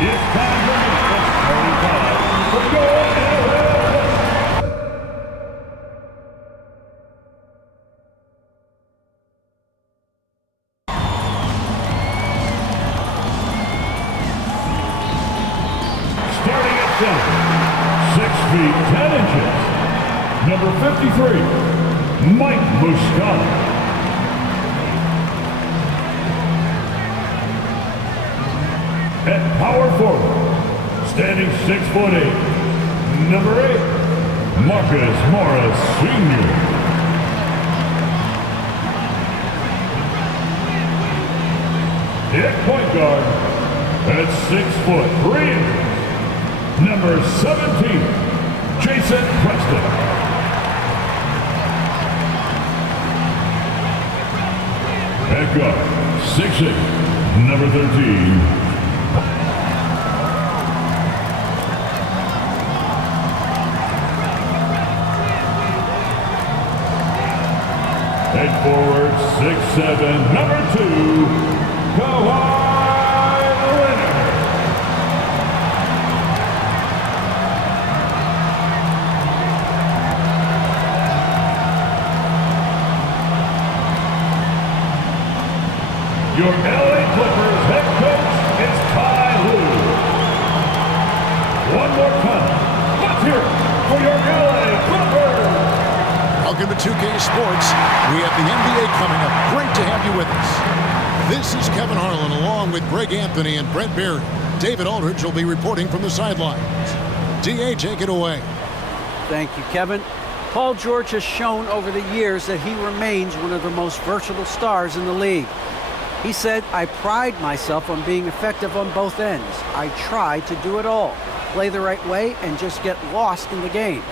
It's time for Memphis 45 for your starting at center, 6 feet 10 inches, number 53, Mike Muscala. At power forward, standing 6'8", number 8, Marcus Morris Sr. At point guard, at 6'3", number 17, Jason Preston. At guard, 6'8", number 13, at forward, 6'7", number 2, Kawhi Leonard. Your LA Clippers head coach is Ty Lue. One more time, let's hear it for your LA Clippers. Welcome to 2K Sports. We have the NBA coming up. Great to have you with us. This is Kevin Harlan along with Greg Anthony and Brent Berry. David Aldridge will be reporting from the sidelines. DA, take it away. Thank you, Kevin. Paul George has shown over the years that he remains one of the most versatile stars in the league. He said, "I pride myself on being effective on both ends. I try to do it all, play the right way, and just get lost in the game.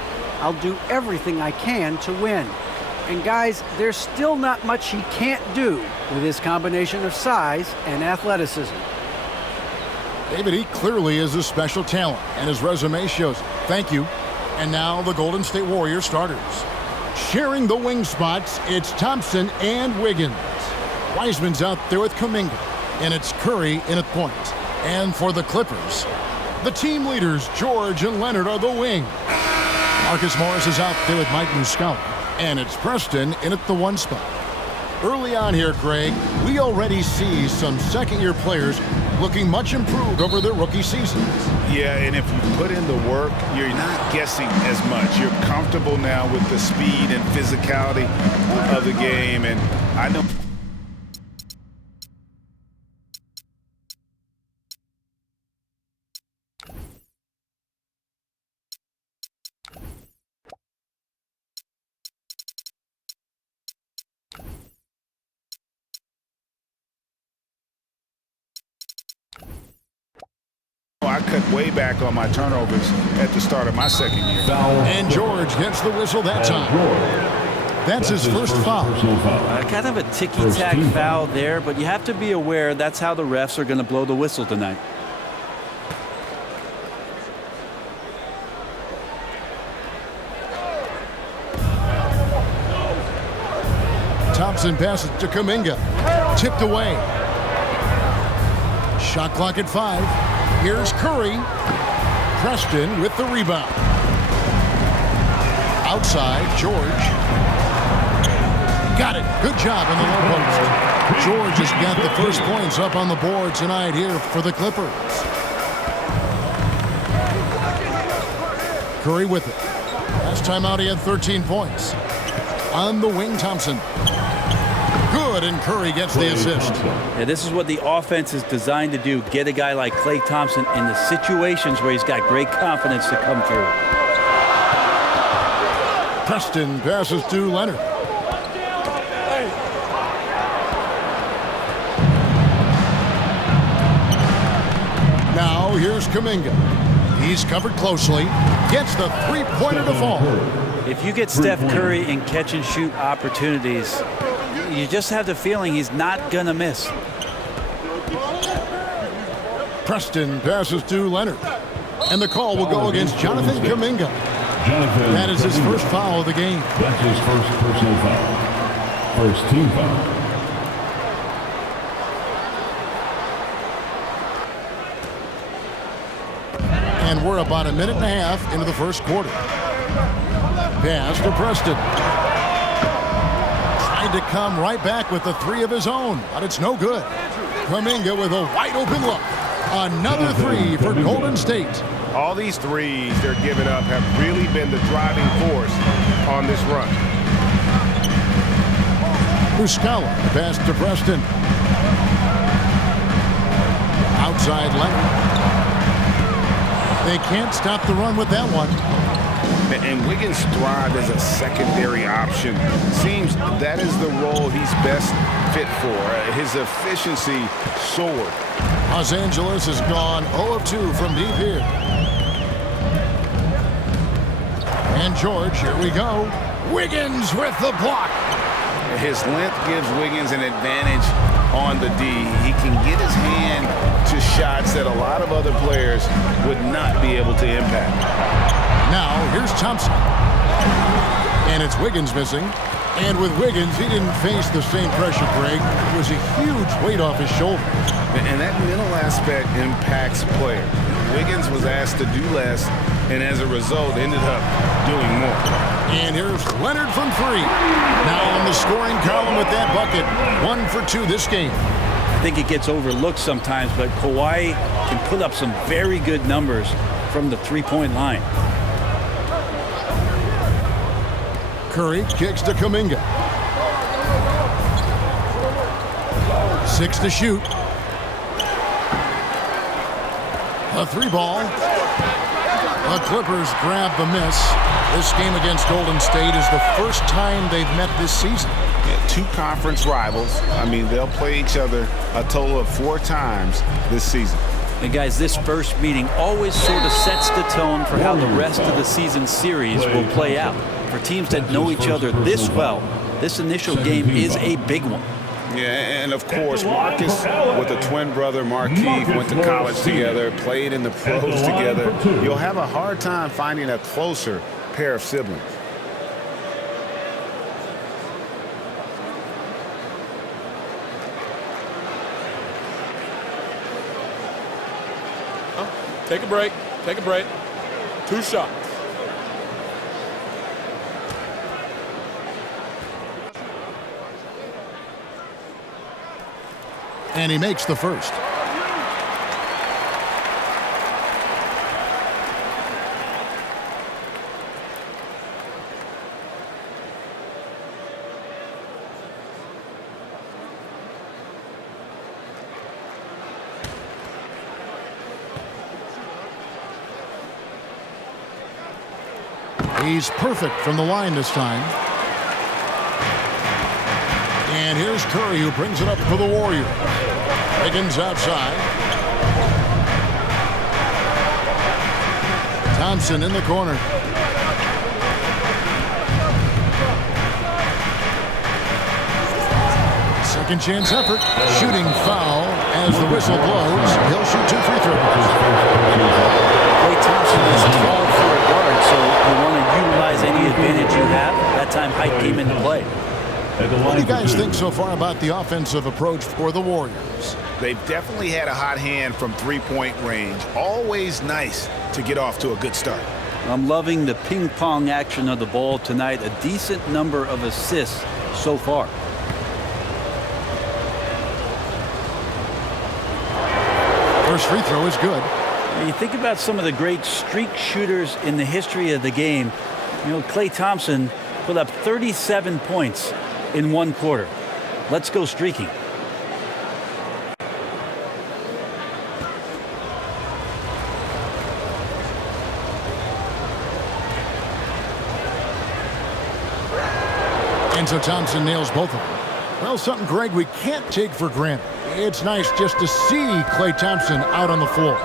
I'll do everything I can to win." And guys, there's still not much he can't do with his combination of size and athleticism. David, he clearly is a special talent, and his resume shows. Thank you. And now the Golden State Warriors starters. Sharing the wing spots, it's Thompson and Wiggins. Wiseman's out there with Kuminga, and it's Curry in at point. And for the Clippers, the team leaders, George and Leonard, are the wing. Marcus Morris is out there with Mike Muscala, and it's Preston in at the 1 spot. Early on here, Greg, we already see some second-year players looking much improved over their rookie seasons. Yeah, and if you put in the work, you're not guessing as much. You're comfortable now with the speed and physicality of the game, and I know. I cut way back on my turnovers at the start of my second year. And George gets the whistle that time. That's his first foul. Kind of a ticky-tack foul there, but you have to be aware that's how the refs are going to blow the whistle tonight. Thompson passes to Kuminga. Tipped away. Shot clock at 5. Here's Curry. Preston with the rebound. Outside, George. Got it. Good job in the low post. George has got the first points up on the board tonight here for the Clippers. Curry with it. Last time out, he had 13 points. On the wing, Thompson. Good, and Curry gets the assist. Yeah, this is what the offense is designed to do. Get a guy like Klay Thompson in the situations where he's got great confidence to come through. Preston passes to Leonard. Now here's Kuminga. He's covered closely. Gets the three-pointer to fall. If you get Steph Curry in catch-and-shoot opportunities, you just have the feeling he's not going to miss. Preston passes to Leonard. And the call will go against Jonathan Kuminga. That is his first foul of the game. That's his first personal foul. First team foul. And we're about a minute and a half into the first quarter. Pass to Preston. Trying to come right back with the three of his own, but it's no good. Kuminga with a wide open look. Another three for Golden State. All these threes they're giving up have really been the driving force on this run. Muscala, pass to Preston. Outside Leonard. They can't stop the run with that one. And Wiggins thrived as a secondary option. Seems that is the role he's best fit for. His efficiency soared. Los Angeles has gone 0 of 2 from deep here. And George, here we go. Wiggins with the block. His length gives Wiggins an advantage on the D. He can get his hand to shots that a lot of other players would not be able to impact. Now, here's Thompson. And it's Wiggins missing. And with Wiggins, he didn't face the same pressure, Greg. It was a huge weight off his shoulders. And that mental aspect impacts players. Wiggins was asked to do less, and as a result, ended up doing more. And here's Leonard from three. Now on the scoring column with that bucket. 1 for 2 this game. I think it gets overlooked sometimes, but Kawhi can put up some very good numbers from the three-point line. Curry kicks to Kuminga. 6 to shoot. A three ball. The Clippers grab the miss. This game against Golden State is the first time they've met this season. Yeah, 2 conference rivals. I mean, they'll play each other a total of 4 times this season. And guys, this first meeting always sort of sets the tone for how the rest of the season series will play out. For teams that know each other this well, this initial game is a big one. Yeah, and of course, Marcus with a twin brother, Marquise, went to college together, played in the pros together. You'll have a hard time finding a closer pair of siblings. Take a break. Take a break. 2 shots. And he makes the first. He's perfect from the line this time. And here's Curry, who brings it up for the Warriors. Wiggins outside. Thompson in the corner. Second chance effort. Shooting foul as the whistle blows. He'll shoot 2 free throws. Klay Thompson is tall for a guard, so you want to utilize any advantage you have. That time height came into play. What do you guys think so far about the offensive approach for the Warriors? They've definitely had a hot hand from three-point range. Always nice to get off to a good start. I'm loving the ping-pong action of the ball tonight. A decent number of assists so far. First free throw is good. When you think about some of the great streak shooters in the history of the game, you know, Klay Thompson put up 37 points in 1 quarter. Let's go streaking. And so Thompson nails both of them. Well, something, Greg, we can't take for granted. It's nice just to see Klay Thompson out on the floor.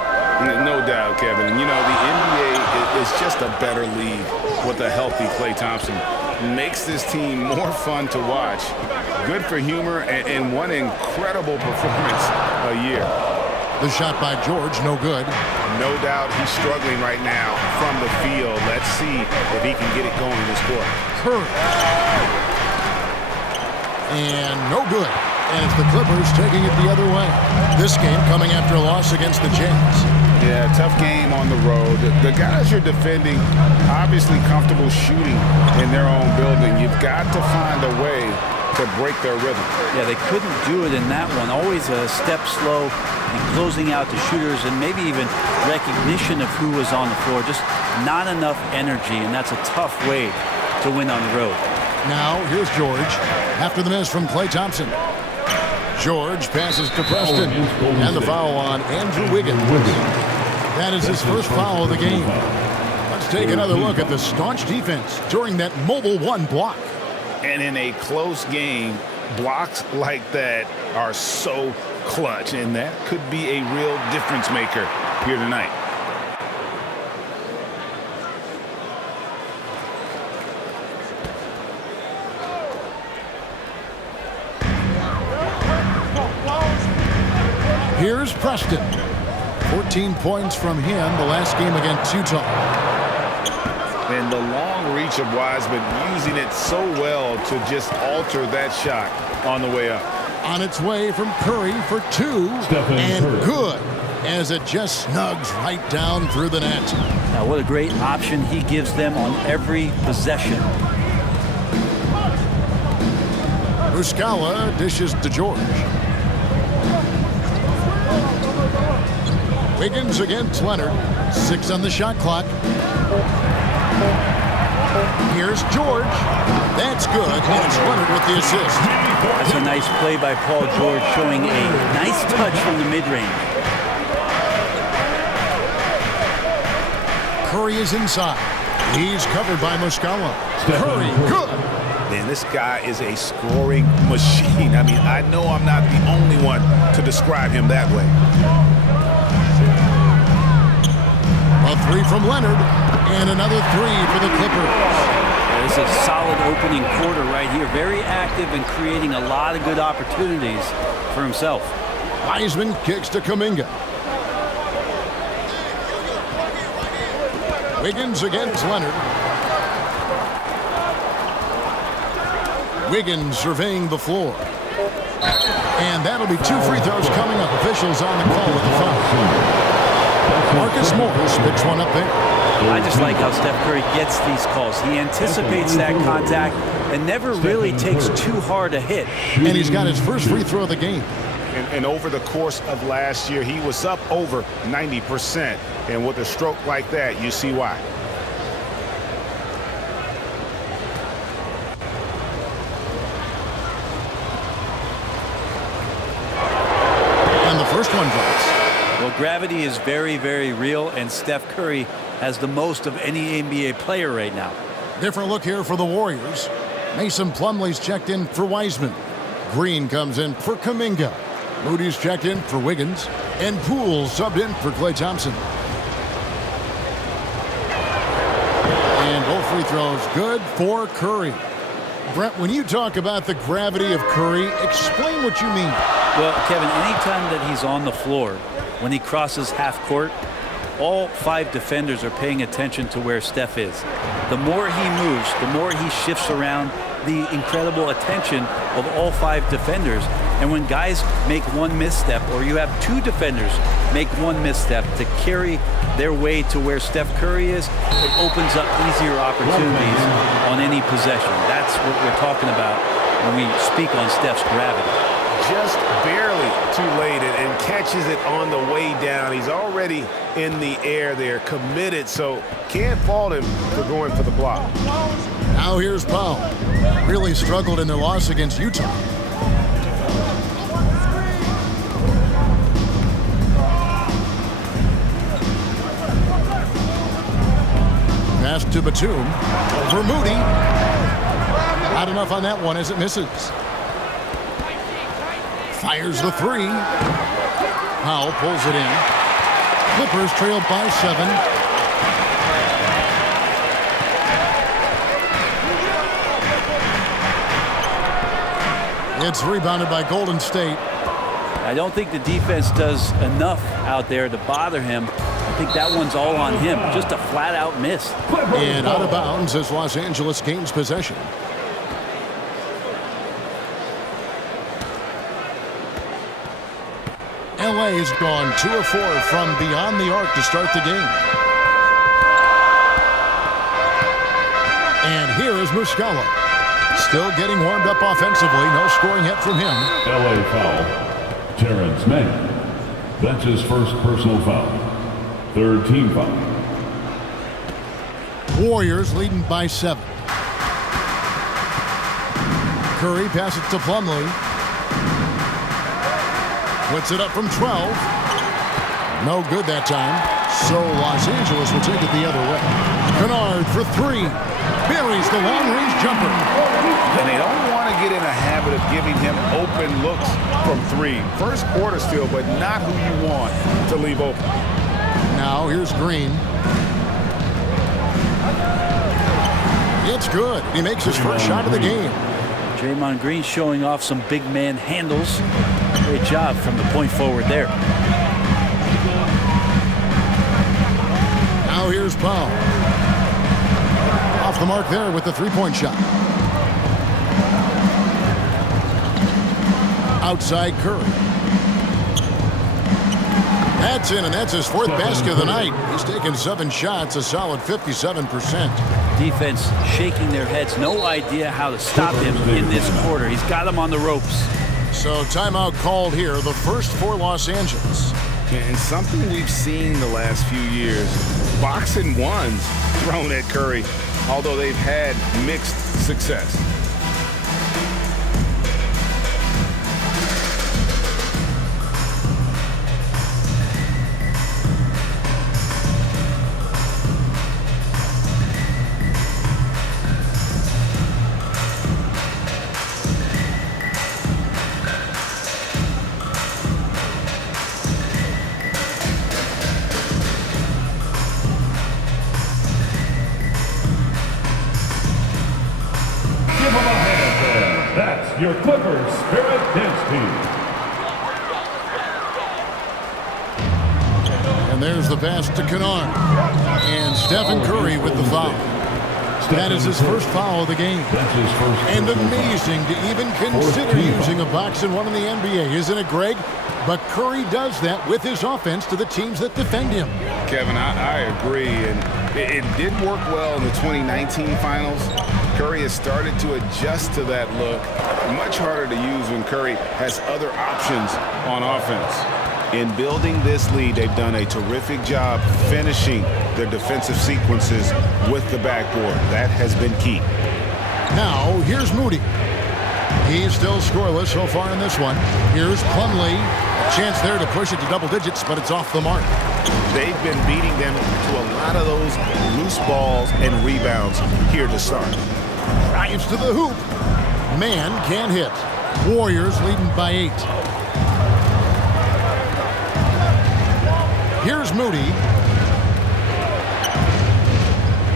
No doubt, Kevin. And, you know, the NBA is just a better league with a healthy Klay Thompson. Makes this team more fun to watch. Good for humor and one incredible performance a year. The shot by George, no good. No doubt he's struggling right now from the field. Let's see if he can get it going this quarter. Curry. And no good. And it's the Clippers taking it the other way. This game coming after a loss against the Jazz. Yeah, Yeah, tough game on the road. The guys you're defending, obviously comfortable shooting in their own building. You've got to find a way to break their rhythm. Yeah, they couldn't do it in that one. Always a step slow and closing out the shooters, and maybe even recognition of who was on the floor. Just not enough energy, and that's a tough way to win on the road. Now, here's George after the miss from Klay Thompson. George passes to Preston, and the foul on Andrew Wiggins. That is his first foul of the game. Let's take another look at the staunch defense during that mobile one block. And in a close game, blocks like that are so clutch, and that could be a real difference maker here tonight. Here's Preston. 14 points from him the last game against Utah. And the long reach of Wiseman, using it so well to just alter that shot on the way up. On its way from Curry for two, and good, as it just snugs right down through the net. Now, what a great option he gives them on every possession. Muscala dishes to George. Wiggins against Leonard. 6 on the shot clock. Here's George. That's good. And it's Leonard with the assist. That's a nice play by Paul George, showing a nice touch from the mid-range. Curry is inside. He's covered by Muscala. Curry, good. Man, this guy is a scoring machine. I mean, I know I'm not the only one to describe him that way. A three from Leonard, and another three for the Clippers. This is a solid opening quarter right here. Very active and creating a lot of good opportunities for himself. Wiseman kicks to Kuminga. Wiggins against Leonard. Wiggins surveying the floor. And that'll be 2 free throws coming up. Officials on the call with the foul. Marcus Morris picks one up there. I just like how Steph Curry gets these calls. He anticipates that contact and never really takes too hard a hit. And he's got his first free throw of the game. And over the course of last year, he was up over 90%. And with a stroke like that, you see why. And the first one drops. Well, gravity is very, very real, and Steph Curry has the most of any NBA player right now. Different look here for the Warriors. Mason Plumlee's checked in for Wiseman. Green comes in for Kuminga. Moody's checked in for Wiggins. And Poole subbed in for Klay Thompson. And both free throws good for Curry. Brent, when you talk about the gravity of Curry, explain what you mean. Well, Kevin, anytime that he's on the floor, when he crosses half court, all 5 defenders are paying attention to where Steph is. The more he moves, the more he shifts around, the incredible attention of all 5 defenders. And when guys make one misstep, or you have 2 defenders make one misstep to carry their way to where Steph Curry is, it opens up easier opportunities on any possession. That's what we're talking about when we speak on Steph's gravity. Just barely too late and catches it on the way down. He's already in the air there, committed, so can't fault him for going for the block. Now here's Powell. Really struggled in their loss against Utah. Pass to Batum. For Moody. Not enough on that one as it misses. Fires the three. Powell pulls it in. Clippers trailed by 7. It's rebounded by Golden State. I don't think the defense does enough out there to bother him. I think that one's all on him. Just a flat-out miss. And out of bounds as Los Angeles gains possession. UCLA has gone 2 of 4 from beyond the arc to start the game. And here is Muscala. Still getting warmed up offensively. No scoring yet from him. LA foul. Terrence Mann. That's his first personal foul. Third team foul. Warriors leading by 7. Curry passes to Plumlee. Puts it up from 12. No good that time. So Los Angeles will take it the other way. Kennard for 3. Buries the long-range jumper. And they don't want to get in a habit of giving him open looks from 3. First quarter still, but not who you want to leave open. Now here's Green. It's good. He makes his first shot of the game. Draymond Green showing off some big man handles. Great job from the point forward there. Now here's Powell. Off the mark there with the three-point shot. Outside Curry. That's in, and that's his 4th basket of the night. He's taken 7 shots, a solid 57%. Defense shaking their heads. No idea how to stop him in this quarter. He's got him on the ropes. So timeout called here, the first for Los Angeles. And something we've seen the last few years, boxing ones thrown at Curry, although they've had mixed success. Your Clippers Spirit Dance Team. And there's the pass to Kennard. And Stephen Curry with the foul. That is his first foul of the game. That's his first. And amazing to even consider using a boxing one in the NBA, isn't it, Greg? But Curry does that with his offense to the teams that defend him. Kevin, I agree. And it did work well in the 2019 finals. Curry has started to adjust to that look. Much harder to use when Curry has other options on offense. In building this lead, they've done a terrific job finishing their defensive sequences with the backboard. That has been key. Now, here's Moody. He's still scoreless so far in this one. Here's Plumlee. A chance there to push it to double digits, but it's off the mark. They've been beating them to a lot of those loose balls and rebounds here to start. Drives to the hoop. Man can't hit. Warriors leading by 8. Here's Moody.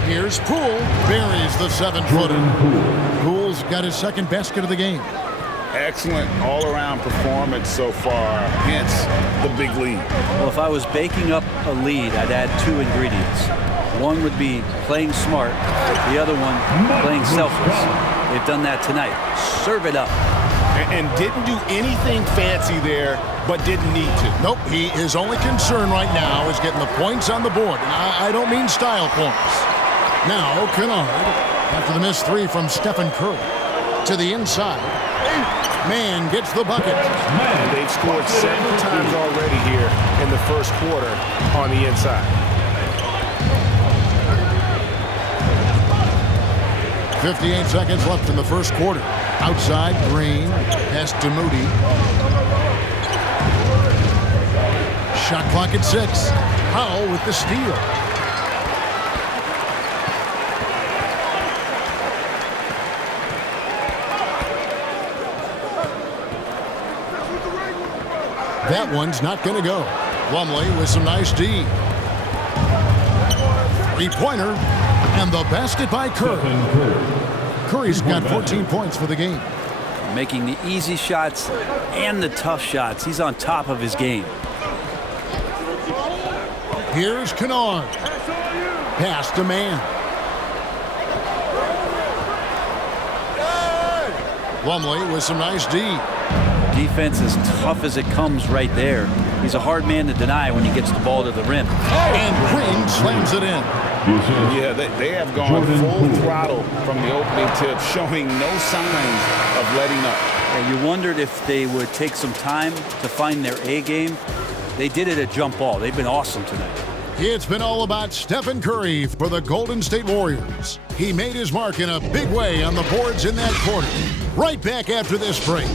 Here's Poole. Buries the 7-footer. Poole's got his 2nd basket of the game. Excellent all-around performance so far, hence the big lead. Well, if I was baking up a lead, I'd add 2 ingredients. One would be playing smart. The other one, playing selfless. They've done that tonight. Serve it up. And didn't do anything fancy there, but didn't need to. Nope, his only concern right now is getting the points on the board. And I don't mean style points. Now, Kennard, after the missed 3 from Stephen Curry. To the inside. Man gets the bucket. And they've scored several times already here in the first quarter on the inside. 58 seconds left in the first quarter. Outside, Green. Pass to Moody. Shot clock at 6. Powell with the steal. That one's not going to go. Plumlee with some nice D. 3-pointer. And the basket by Curry. Curry's got 14 points for the game. Making the easy shots and the tough shots. He's on top of his game. Here's Kennard. Pass to Man. Plumlee with some nice D. Defense as tough as it comes right there. He's a hard man to deny when he gets the ball to the rim. And Green slams it in. Yeah, they have gone full throttle from the opening tip, showing no signs of letting up. And you wondered if they would take some time to find their A game. They did it at jump ball. They've been awesome tonight. It's been all about Stephen Curry for the Golden State Warriors. He made his mark in a big way on the boards in that quarter. Right back after this break.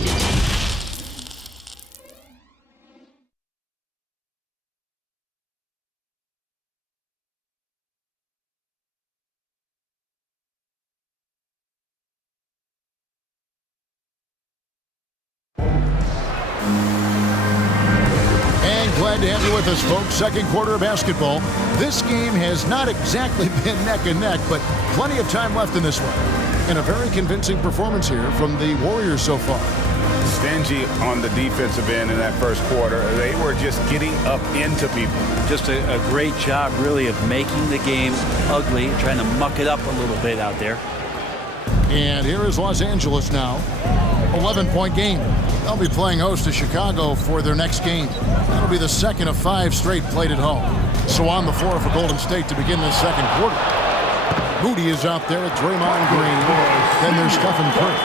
Glad to have you with us, folks. Second quarter of basketball. This game has not exactly been neck and neck, but plenty of time left in this one. And a very convincing performance here from the Warriors so far. Stingy on the defensive end in that first quarter. They were just getting up into people. Just a great job, really, of making the game ugly, trying to muck it up a little bit out there. And here is Los Angeles now. 11-point game. They'll be playing host to Chicago for their next game. That'll be the second of 5 straight played at home. So on the floor for Golden State to begin this second quarter. Moody is out there with Draymond Green. Then there's Stephen Curry.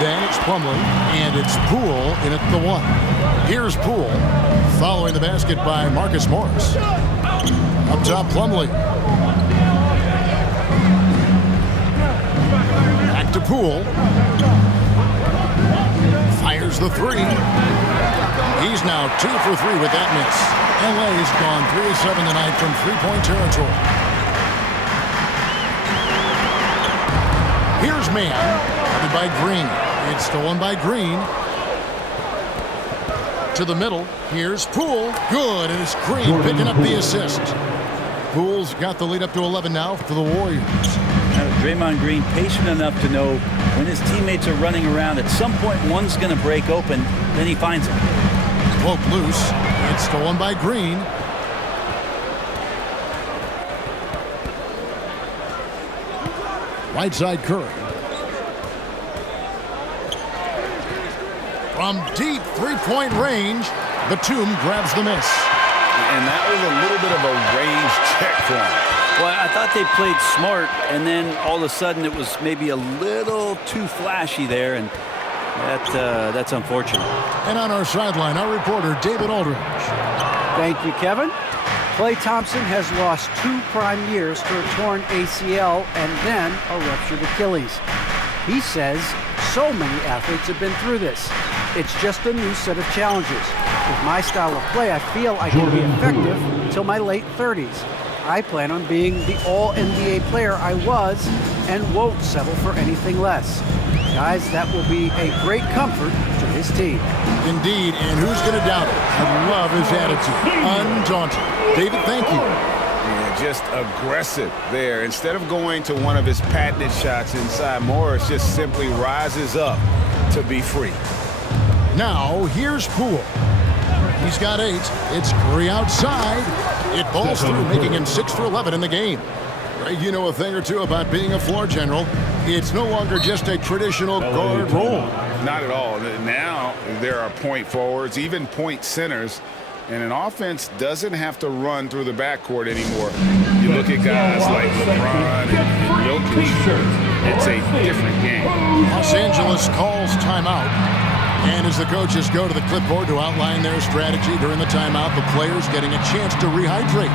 Then it's Plumlee, and it's Poole in at the 1. Here's Poole, following the basket by Marcus Morris. Up top, Plumlee. Back to Poole. Fires the 3. He's now 2 for 3 with that miss. LA's gone 3 of 7 tonight from three-point territory. Here's Mann, covered by Green. It's stolen by Green. To the middle. Here's Poole. Good, and it's Green picking up the assist. Poole's got the lead up to 11 now for the Warriors. Draymond Green patient enough to know when his teammates are running around, at some point one's going to break open, then he finds him. Cloak loose. It's stolen by Green. Right side Curry. From deep three-point range, Batum grabs the miss. And that was a little bit of a range check for him. Well, I thought they played smart, and then all of a sudden it was maybe a little too flashy there, and that's unfortunate. And on our sideline, our reporter, David Aldridge. Thank you, Kevin. Klay Thompson has lost 2 prime years to a torn ACL and then a ruptured Achilles. He says so many athletes have been through this. It's just a new set of challenges. With my style of play, I feel I can be effective until my late 30s. I plan on being the all-NBA player I was and won't settle for anything less. Guys, that will be a great comfort to his team. Indeed, and who's going to doubt it? I love his attitude. Undaunted. David, thank you. Yeah, just aggressive there. Instead of going to one of his patented shots inside, Morris just simply rises up to be free. Now, here's Poole. He's got 8. It's Curry outside. It balls through, making him 6 for 11 in the game. Greg, you know a thing or two about being a floor general. It's no longer just a traditional guard role. Not at all. Now there are point forwards, even point centers, and an offense doesn't have to run through the backcourt anymore. You look at guys like LeBron and Jokic, it's a different game. Los Angeles calls timeout. And as the coaches go to the clipboard to outline their strategy during the timeout, the players getting a chance to rehydrate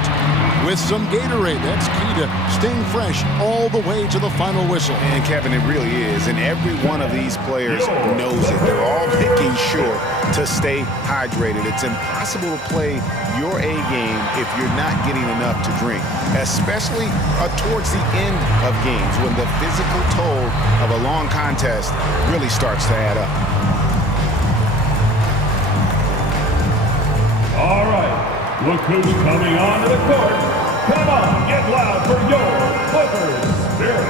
with some Gatorade. That's key to staying fresh all the way to the final whistle. And Kevin, it really is. And every one of these players knows it. They're all making sure to stay hydrated. It's impossible to play your A game if you're not getting enough to drink, especially towards the end of games when the physical toll of a long contest really starts to add up. All right, look who's coming onto the court. Come on, get loud for your Clippers Spirit.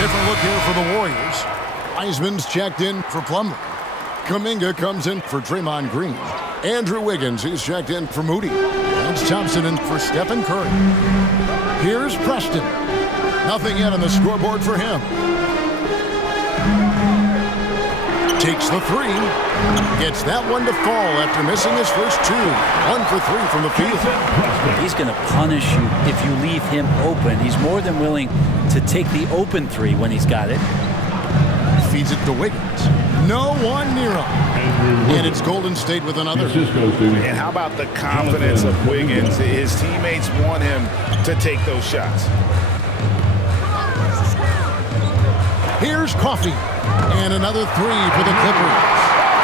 Different look here for the Warriors. Wiseman's checked in for Plumlee. Kuminga comes in for Draymond Green. Andrew Wiggins, he's checked in for Moody. That's Thompson in for Stephen Curry. Here's Preston. Nothing yet on the scoreboard for him. takes the three. Gets that one to fall after missing his first two. 1 for 3 from the field. He's going to punish you if you leave him open. He's more than willing to take the open three when he's got it. Feeds it to Wiggins. No one near him. And it's Golden State with another. And how about the confidence of Wiggins? His teammates want him to take those shots. Here's Coffee. And another three for the Clippers.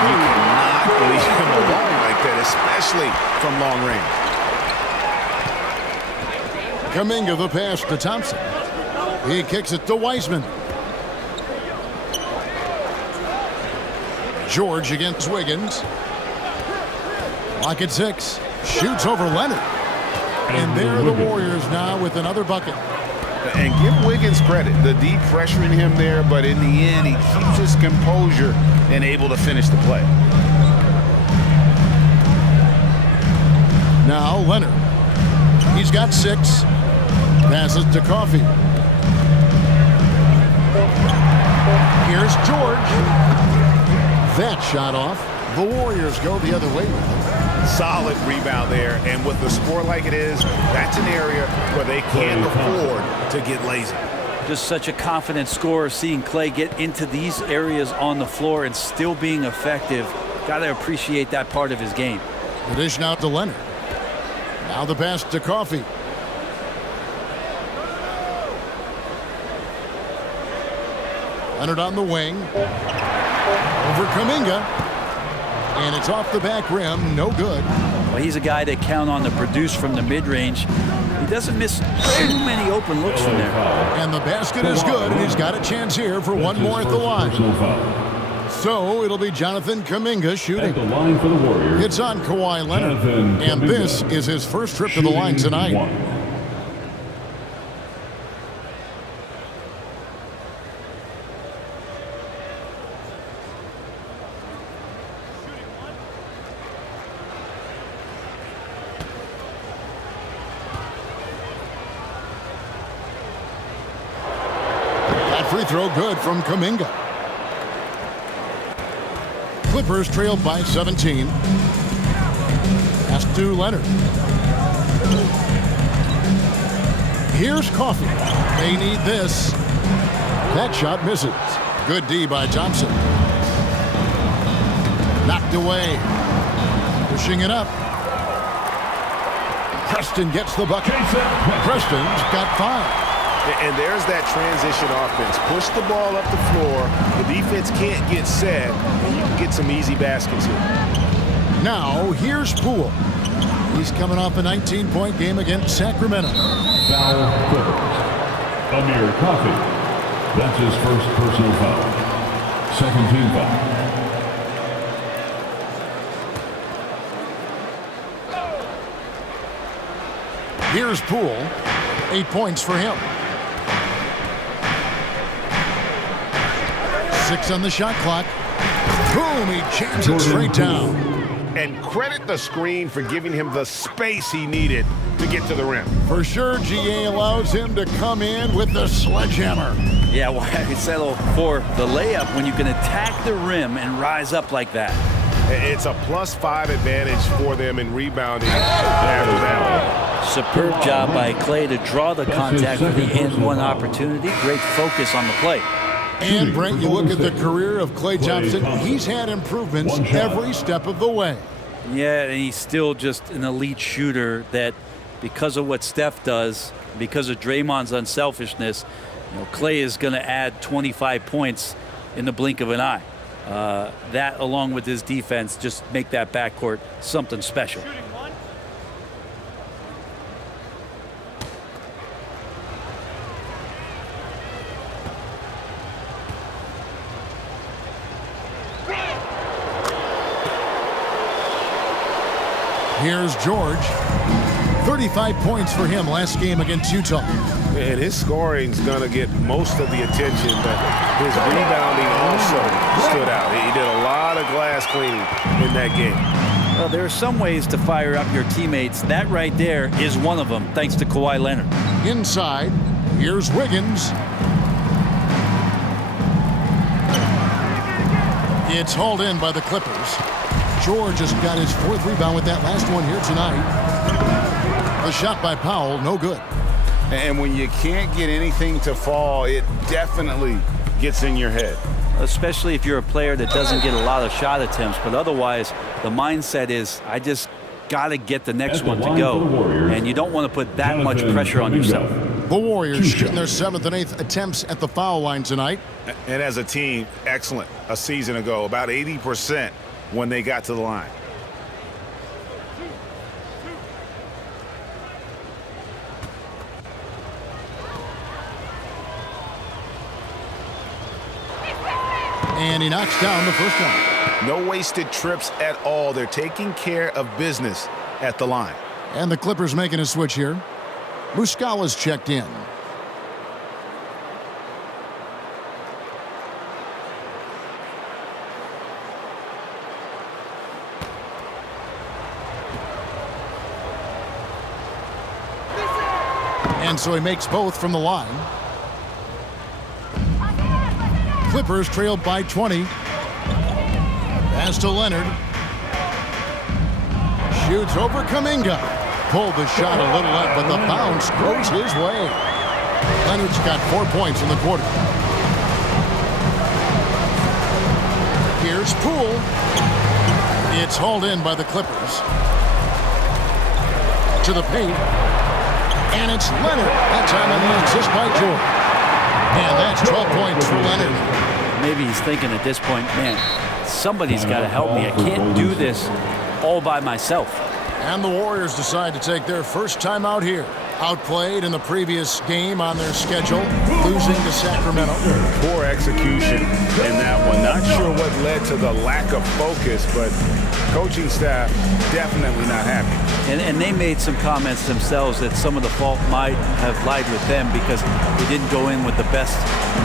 You cannot leave him alone like that, especially from long range. Kuminga the pass to Thompson. He kicks it to Wiseman. George against Wiggins. Lock at 6. Shoots over Leonard. And there are the Warriors now with another bucket. And give Wiggins credit. The deep pressuring him there, but in the end, he keeps his composure and able to finish the play. Now Leonard. He's got 6. Passes to Coffee. Here's George. That shot off. The Warriors go the other way. Solid rebound there, and with the score like it is, that's an area where they can't afford to get lazy. Just such a confident scorer, seeing Clay get into these areas on the floor and still being effective. Got to appreciate that part of his game. The dish now to Leonard. Now the pass to Coffee. Leonard on the wing. Over Kuminga. And it's off the back rim. No good. Well, he's a guy that count on to produce from the mid-range. He doesn't miss too many open looks from there. And the basket is good, and he's got a chance here for one more at the line. So it'll be Jonathan Kuminga shooting. At the line for the Warriors. It's on Kawhi Leonard. And this is his first trip to the line tonight. Free throw good from Kuminga. Clippers trailed by 17. Pass to Leonard. Here's Coffee. They need this. That shot misses. Good D by Thompson. Knocked away. Pushing it up. Preston gets the bucket. Preston's got 5. And there's that transition offense. Push the ball up the floor. The defense can't get set, and you can get some easy baskets here. Now, here's Poole. He's coming off a 19-point game against Sacramento. Foul Clippers. Amir Coffee. That's his first personal foul. Second team foul. Here's Poole. 8 points for him. 6 on the shot clock. Boom, he jams it straight down. And credit the screen for giving him the space he needed to get to the rim. For sure, GA allows him to come in with the sledgehammer. Yeah, why settle for the layup when you can attack the rim and rise up like that? It's a +5 advantage for them in rebounding after that. Superb job by Clay to draw the contact for the and-one opportunity. Great focus on the play. And, Brent, you look at the career of Klay Thompson. He's had improvements every step of the way. Yeah, and he's still just an elite shooter that, because of what Steph does, because of Draymond's unselfishness, Klay is going to add 25 points in the blink of an eye. That, along with his defense, just make that backcourt something special. Here's George. 35 points for him last game against Utah. And his scoring's going to get most of the attention, but his rebounding also stood out. He did a lot of glass cleaning in that game. Well, there are some ways to fire up your teammates. That right there is one of them, thanks to Kawhi Leonard. Inside, here's Wiggins. It's hauled in by the Clippers. George has got his 4th rebound with that last one here tonight. The shot by Powell, no good. And when you can't get anything to fall, it definitely gets in your head. Especially if you're a player that doesn't get a lot of shot attempts, but otherwise the mindset is I just got to get the next one to go, and you don't want to put that much pressure on yourself. The Warriors shooting their 7th and 8th attempts at the foul line tonight. And as a team, excellent a season ago, about 80% when they got to the line. And he knocks down the first one. No wasted trips at all. They're taking care of business at the line. And the Clippers making a switch here. Muscala's checked in. And so he makes both from the line. Clippers trailed by 20. Pass to Leonard. Shoots over Kuminga. Pulled the shot a little up, but the bounce goes his way. Leonard's got 4 points in the quarter. Here's Poole. It's hauled in by the Clippers. To the paint. And it's Leonard. That time on the assist by George. And that's 12 points for Leonard. Maybe he's thinking at this point, man, somebody's got to help me. I can't do this all by myself. And the Warriors decide to take their first time out here. Outplayed in the previous game on their schedule, losing to Sacramento. Poor execution in that one. Not sure what led to the lack of focus, but coaching staff definitely not happy. And they made some comments themselves that some of the fault might have lied with them because they didn't go in with the best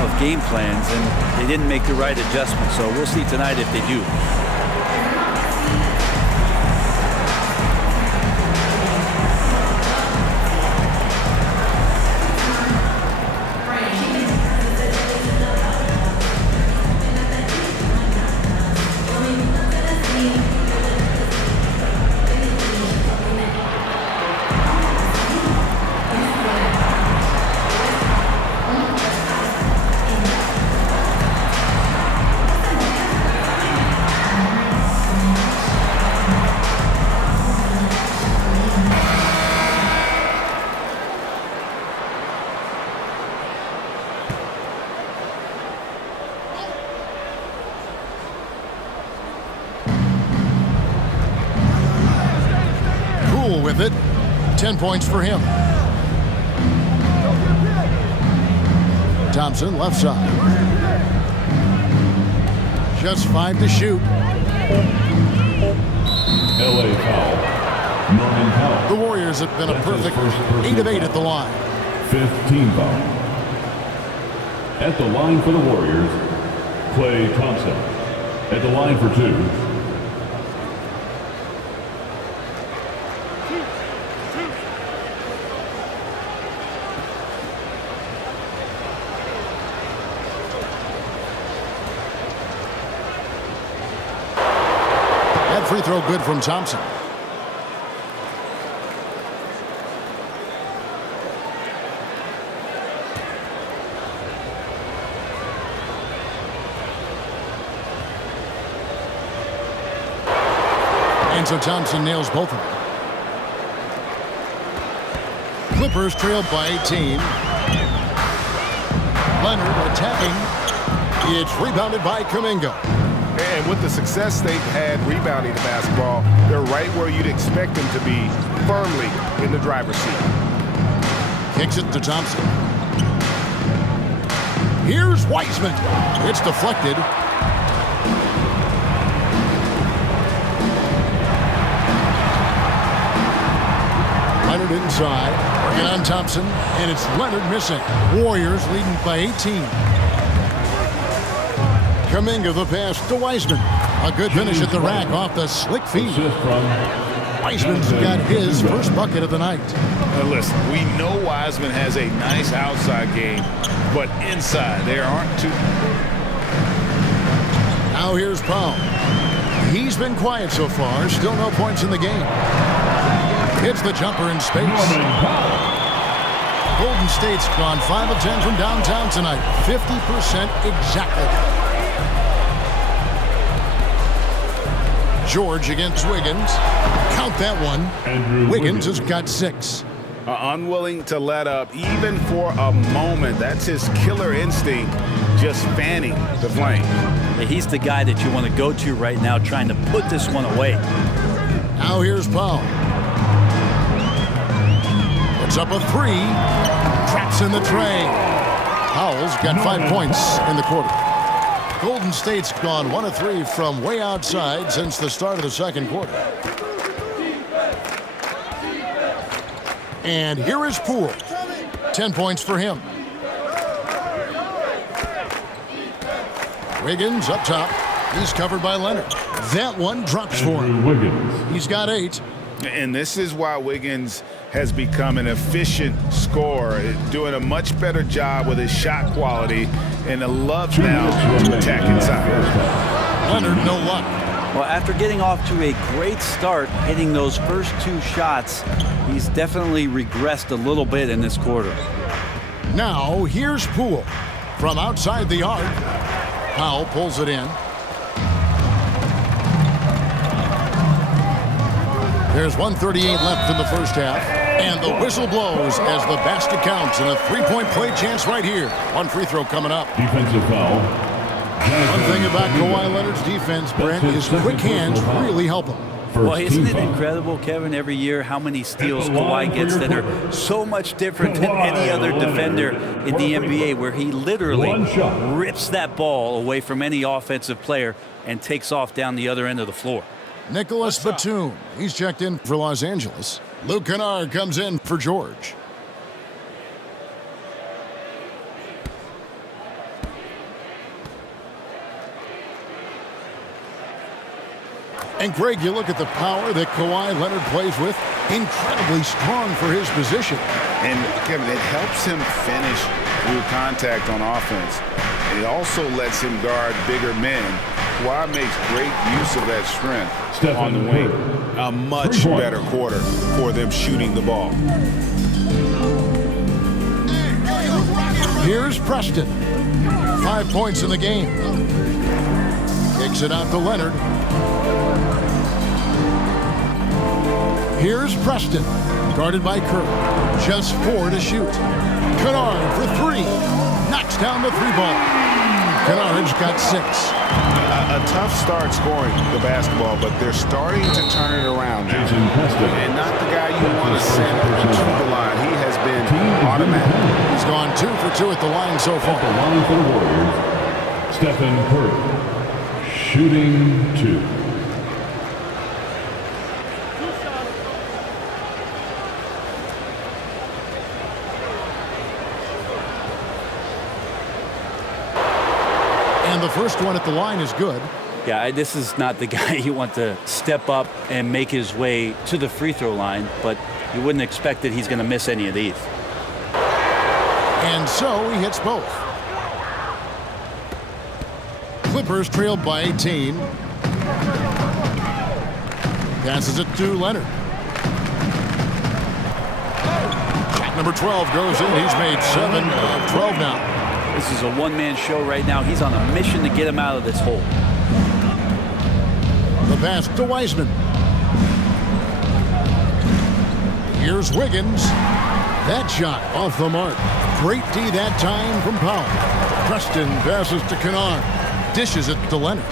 of game plans and they didn't make the right adjustments. So we'll see tonight if they do. With it, 10 points for him. Thompson left side. Just 5 to shoot. LA foul. Norman Powell. The Warriors have been a perfect 8 of 8 at the line. 5th team foul. At the line for the Warriors, Klay Thompson. At the line for 2. Free throw good from Thompson. And so Thompson nails both of them. Clippers trailed by 18. Leonard attacking. It's rebounded by Kuminga. And with the success they've had rebounding the basketball, they're right where you'd expect them to be, firmly in the driver's seat. Kicks it to Thompson. Here's Wiseman. It's deflected. Leonard inside. Working on Thompson. And it's Leonard missing. Warriors leading by 18. Kuminga the pass to Wiseman. A good finish at the rack off the slick feet. Wiseman's got his first bucket of the night. Now listen, we know Wiseman has a nice outside game, but inside there aren't too. Now here's Powell. He's been quiet so far. Still no points in the game. Hits the jumper in space. Golden State's gone 5 of 10 from downtown tonight. 50% exactly. George against Wiggins. Count that one. Wiggins has got 6. Unwilling to let up even for a moment. That's his killer instinct, just fanning the flame. He's the guy that you want to go to right now, trying to put this one away. Now here's Powell. Puts up a 3. Traps in the tray. Powell's got 5 points in the quarter. Golden State's gone 1 of 3 from way outside since the start of the second quarter. And here is Poole. 10 points for him. Wiggins up top. He's covered by Leonard. That one drops for him. Wiggins. He's got 8. And this is why Wiggins has become an efficient scorer, doing a much better job with his shot quality, and loves now to attack inside. Leonard, no luck. Well, after getting off to a great start, hitting those first 2 shots, he's definitely regressed a little bit in this quarter. Now, here's Poole. From outside the arc, Powell pulls it in. There's 1:38 left in the first half, and the whistle blows as the basket counts, and a 3-point play chance right here. One free throw coming up. Defensive foul. One thing about Kawhi Leonard's defense, Brent, his quick hands really help him. Well, isn't it incredible, Kevin, every year how many steals Kawhi gets that are so much different than any other defender in the NBA, where he literally rips that ball away from any offensive player and takes off down the other end of the floor. Nicholas Batum, he's checked in for Los Angeles. Luke Kennard comes in for George. And Greg, you look at the power that Kawhi Leonard plays with, incredibly strong for his position. And Kevin, it helps him finish through contact on offense. It also lets him guard bigger men. Kawhi makes great use of that strength on the wing. A much better quarter for them shooting the ball. Here's Preston. 5 points in the game. Kicks it out to Leonard. Here's Preston, guarded by Kerr. Just 4 to shoot. Kennard for 3. Knocks down the 3-ball. Kennard's got 6. A tough start scoring the basketball, but they're starting to turn it around now. And not the guy you want to send to the line. He has been automatic. He's gone 2 for 2 at the line so far. At the line for the Warriors, Stephen Curry, shooting 2. And the first one at the line is good. Yeah, this is not the guy you want to step up and make his way to the free throw line, but you wouldn't expect that he's going to miss any of these. And so he hits both. Clippers trailed by 18. Passes it to Leonard. Shot number 12 goes in. He's made 7 of 12 now. This is a one-man show right now. He's on a mission to get him out of this hole. The pass to Wiseman. Here's Wiggins. That shot off the mark. Great D that time from Powell. Preston passes to Kennard. Dishes it to Leonard.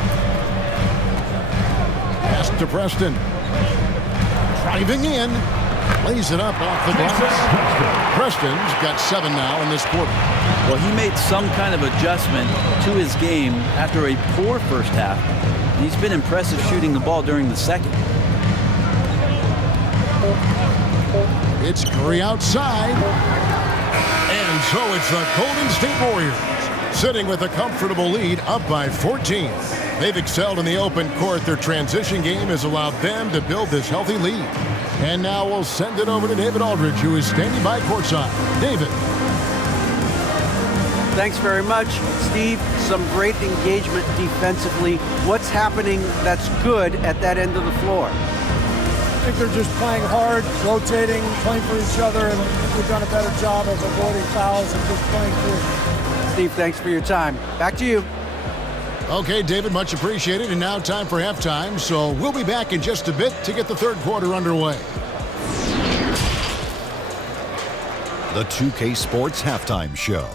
Pass to Preston. Driving in. Lays it up off the glass. Preston's got 7 now in this quarter. Well, he made some kind of adjustment to his game after a poor first half. He's been impressive shooting the ball during the second. It's Curry outside. And so it's the Golden State Warriors sitting with a comfortable lead up by 14. They've excelled in the open court. Their transition game has allowed them to build this healthy lead. And now we'll send it over to David Aldridge, who is standing by courtside. David. Thanks very much, Steve. Some great engagement defensively. What's happening that's good at that end of the floor? I think they're just playing hard, rotating, playing for each other, and we've done a better job of avoiding fouls and just playing through. Steve, thanks for your time. Back to you. Okay, David, much appreciated. And now time for halftime. So we'll be back in just a bit to get the third quarter underway. The 2K Sports Halftime Show.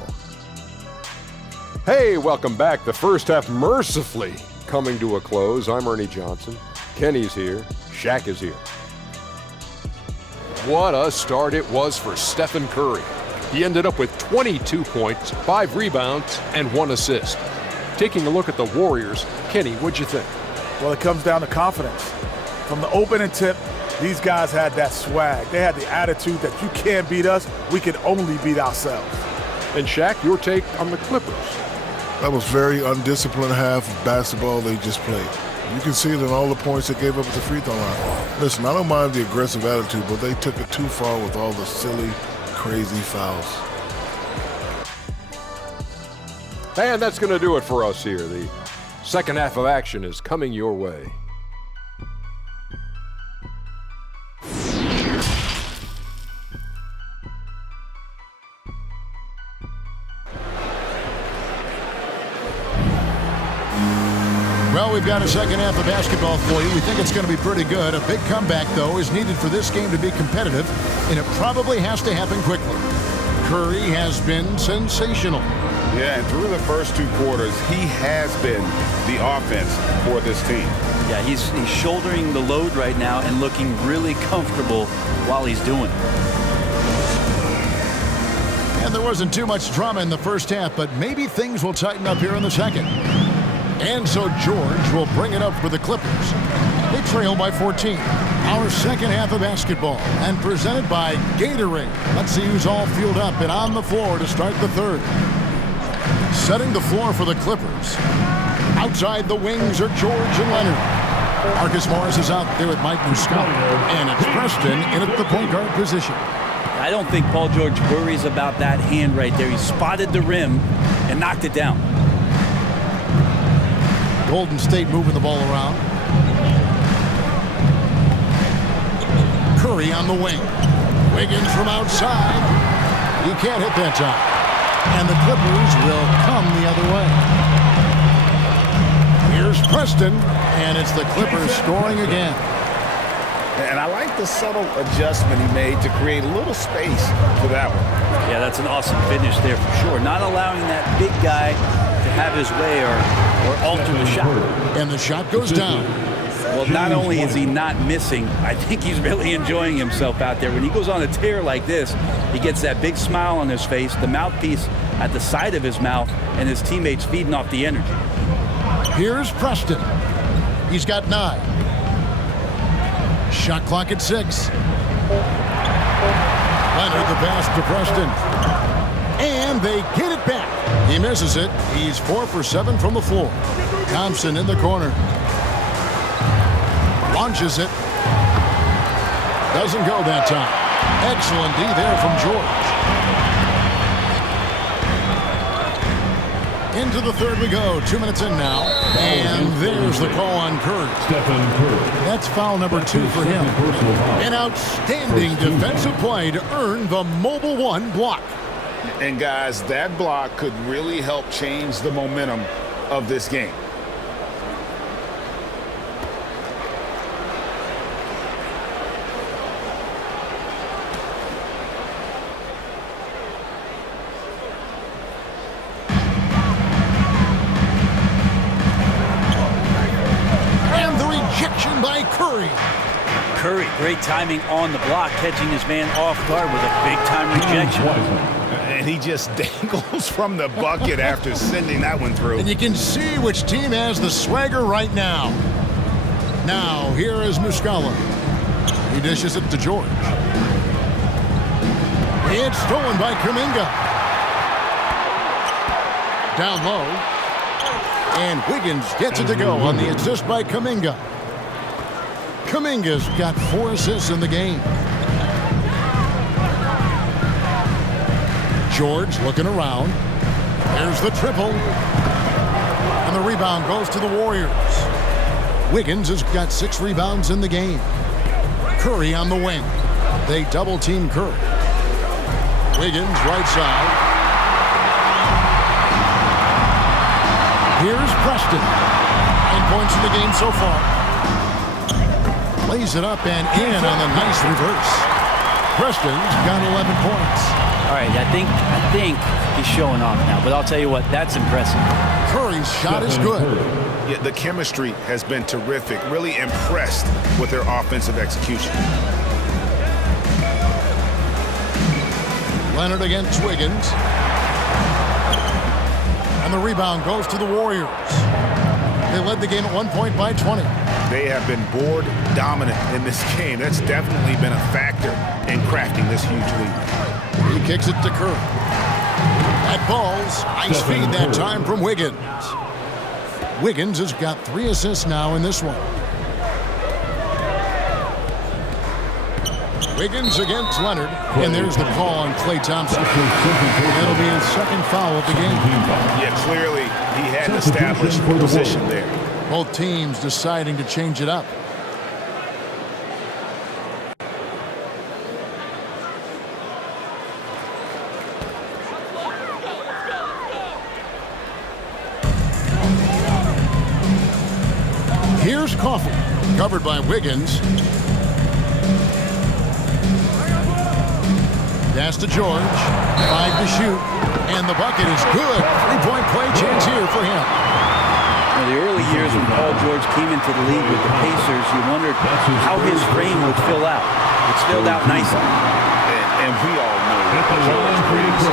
Hey, welcome back. The first half mercifully coming to a close. I'm Ernie Johnson. Kenny's here. Shaq is here. What a start it was for Stephen Curry. He ended up with 22 points, 5 rebounds, and 1 assist. Taking a look at the Warriors, Kenny, what'd you think? Well, it comes down to confidence. From the opening tip, these guys had that swag. They had the attitude that you can't beat us, we can only beat ourselves. And Shaq, your take on the Clippers? That was very undisciplined half of basketball they just played. You can see it in all the points they gave up at the free throw line. Listen, I don't mind the aggressive attitude, but they took it too far with all the silly, crazy fouls. And that's going to do it for us here. The second half of action is coming your way. Well, we've got a second half of basketball for you. We think it's going to be pretty good. A big comeback, though, is needed for this game to be competitive, and it probably has to happen quickly. Curry has been sensational. Yeah, and through the first 2 quarters, he has been the offense for this team. Yeah, he's shouldering the load right now and looking really comfortable while he's doing it. And there wasn't too much drama in the first half, but maybe things will tighten up here in the second. And so George will bring it up for the Clippers. They trail by 14. Our second half of basketball, and presented by Gatorade. Let's see who's all fueled up and on the floor to start the third. Setting the floor for the Clippers. Outside the wings are George and Leonard. Marcus Morris is out there with Mike Muscala. And it's Preston in at the point guard position. I don't think Paul George worries about that hand right there. He spotted the rim and knocked it down. Golden State moving the ball around. Curry on the wing. Wiggins from outside. He can't hit that time. And the Clippers will come the other way. Here's Preston, and it's the Clippers scoring again. And I like the subtle adjustment he made to create a little space for that one. Yeah, that's an awesome finish there for sure. Not allowing that big guy to have his way or alter the shot. And the shot goes down. Well, not only is he not missing, I think he's really enjoying himself out there. When he goes on a tear like this, he gets that big smile on his face, the mouthpiece at the side of his mouth, and his teammates feeding off the energy. Here's Preston. He's got 9. Shot clock at 6. Leonard the pass to Preston. And they get it back. He misses it. He's 4 for 7 from the floor. Thompson in the corner. Launches it. Doesn't go that time. Excellent D there from George. Into the third we go. 2 minutes in now. And there's the call on Curry. Stephen Curry. That's foul number 2 for him. An outstanding defensive play to earn the Mobile One block. And guys, that block could really help change the momentum of this game. By Curry. Curry, great timing on the block, catching his man off guard with a big-time rejection. And he just dangles from the bucket after sending that one through. And you can see which team has the swagger right now. Now, here is Muscala. He dishes it to George. It's stolen by Kuminga. Down low. And Wiggins gets it to go on the assist by Kuminga. Kuminga's got 4 assists in the game. George looking around. Here's the triple. And the rebound goes to the Warriors. Wiggins has got 6 rebounds in the game. Curry on the wing. They double-team Curry. Wiggins, right side. Here's Preston. 9 points in the game so far. Lays it up and in on the nice reverse. Preston's got 11 points. All right, I think he's showing off now, but I'll tell you what, that's impressive. Curry's shot is good. Yeah, the chemistry has been terrific. Really impressed with their offensive execution. Leonard against Wiggins. And the rebound goes to the Warriors. They led the game at 1 point by 20. They have been board dominant in this game. That's definitely been a factor in crafting this huge lead. He kicks it to Curry. That ball's nice feed that time from Wiggins. Wiggins has got 3 assists now in this one. Wiggins against Leonard. And there's the call on Klay Thompson. That'll be his second foul of the game. Yeah, clearly he had an established position there. Both teams deciding to change it up. Here's Coffey, covered by Wiggins. Pass to George. 5 to shoot. And the bucket is good. 3-point play chance here for him. Now, the early years when Paul George came into the league with the Pacers, you wondered how his reign would fill out. It's filled out nicely. And we all know that George brings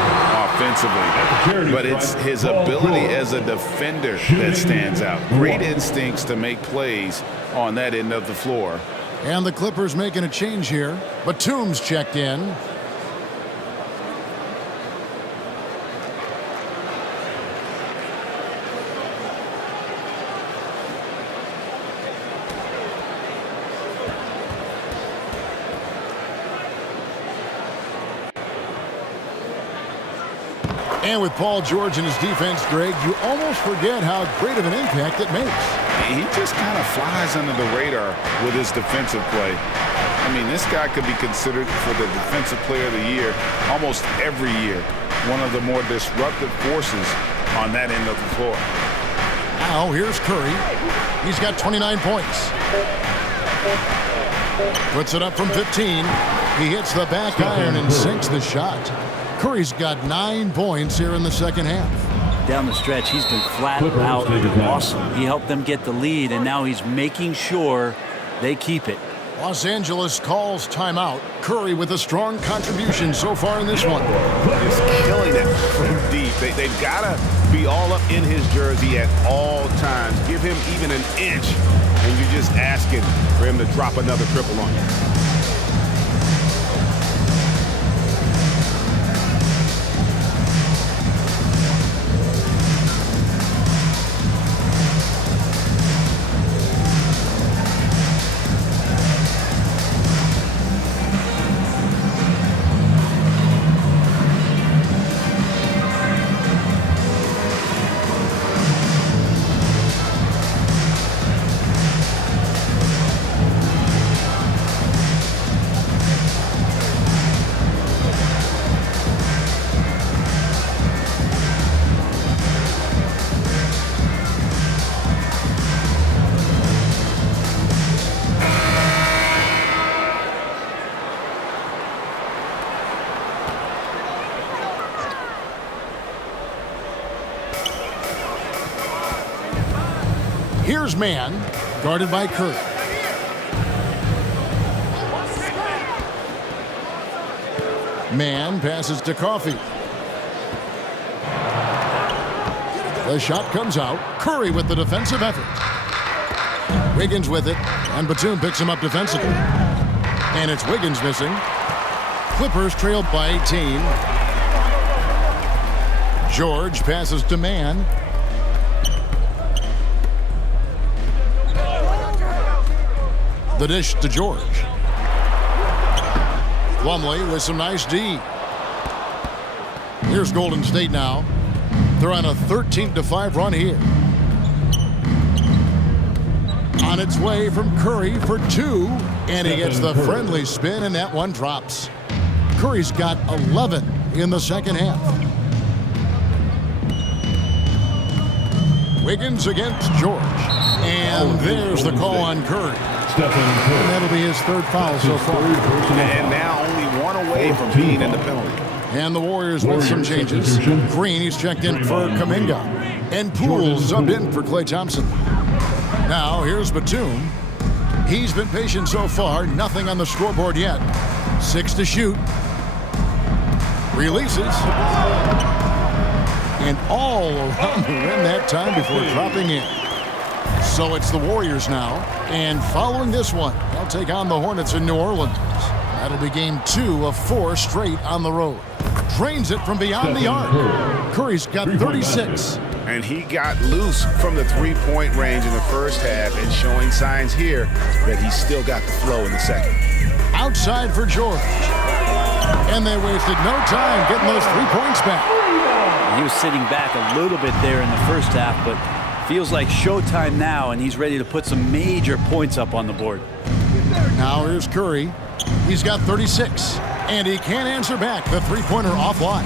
offensively, but it's his ability as a defender that stands out. Great instincts to make plays on that end of the floor. And the Clippers making a change here. Batum's checked in. And with Paul George in his defense, Greg, you almost forget how great of an impact it makes. He just kind of flies under the radar with his defensive play. I mean, this guy could be considered for the Defensive Player of the Year almost every year. One of the more disruptive forces on that end of the floor. Now, here's Curry. He's got 29 points. Puts it up from 15. He hits the back iron and sinks the shot. Curry's got 9 points here in the second half. Down the stretch, he's been flat out awesome. He helped them get the lead, and now he's making sure they keep it. Los Angeles calls timeout. Curry with a strong contribution so far in this one. Just killing it from deep. They've got to be all up in his jersey at all times. Give him even an inch, and you're just asking for him to drop another triple on you. Here's Man, guarded by Curry. Man passes to Coffey. The shot comes out. Curry with the defensive effort. Wiggins with it, and Batum picks him up defensively. And it's Wiggins missing. Clippers trailed by 18. George passes to Man. The dish to George. Plumlee with some nice D. Here's Golden State now. They're on a 13-5 run here. On its way from Curry for 2, and he gets the friendly spin, and that one drops. Curry's got 11 in the second half. Wiggins against George. And there's the call on Curry. And that'll be his 3rd foul so far. And now only 1 away from being in the penalty. And the Warriors with some changes. Green, he's checked in for Kuminga. And Poole subbed in for Klay Thompson. Now here's Batum. He's been patient so far. Nothing on the scoreboard yet. 6 to shoot. Releases. And all around the rim that time before dropping in. So it's the Warriors now. And following this one, they'll take on the Hornets in New Orleans. That'll be game 2 of 4 straight on the road. Drains it from beyond the arc. Curry's got 36. And he got loose from the three-point range in the first half and showing signs here that he's still got the flow in the second. Outside for George. And they wasted no time getting those 3 points back. He was sitting back a little bit there in the first half, but feels like showtime now, and he's ready to put some major points up on the board. Now here's Curry. He's got 36, and he can't answer back the three-pointer offline.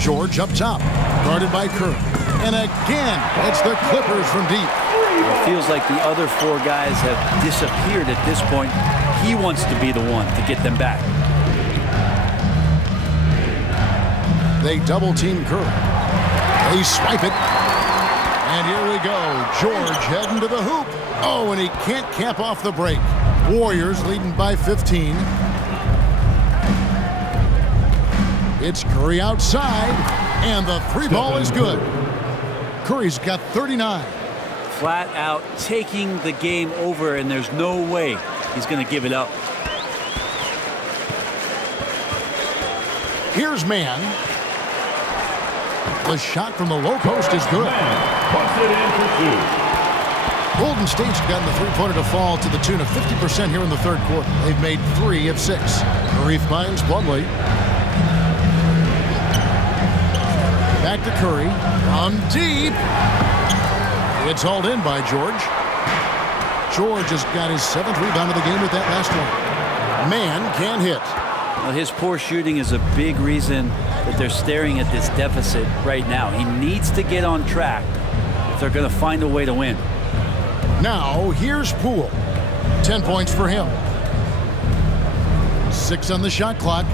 George up top, guarded by Curry. And again, it's the Clippers from deep. It feels like the other 4 guys have disappeared at this point. He wants to be the one to get them back. They double-team Curry. They swipe it. And here we go. George heading to the hoop. Oh, and he can't cap off the break. Warriors leading by 15. It's Curry outside, and the 3-ball is good. Curry's got 39. Flat out taking the game over, and there's no way he's going to give it up. Here's Mann. The shot from the low post is good. Puts it in for 2. Golden State's gotten the three-pointer to fall to the tune of 50% here in the third quarter. They've made 3 of 6. Curry finds Plumlee. Back to Curry. On deep. It's hauled in by George. George has got his 7th rebound of the game with that last one. Man can't hit. Well, his poor shooting is a big reason that they're staring at this deficit right now. He needs to get on track if they're going to find a way to win. Now, here's Poole. 10 points for him. 6 on the shot clock.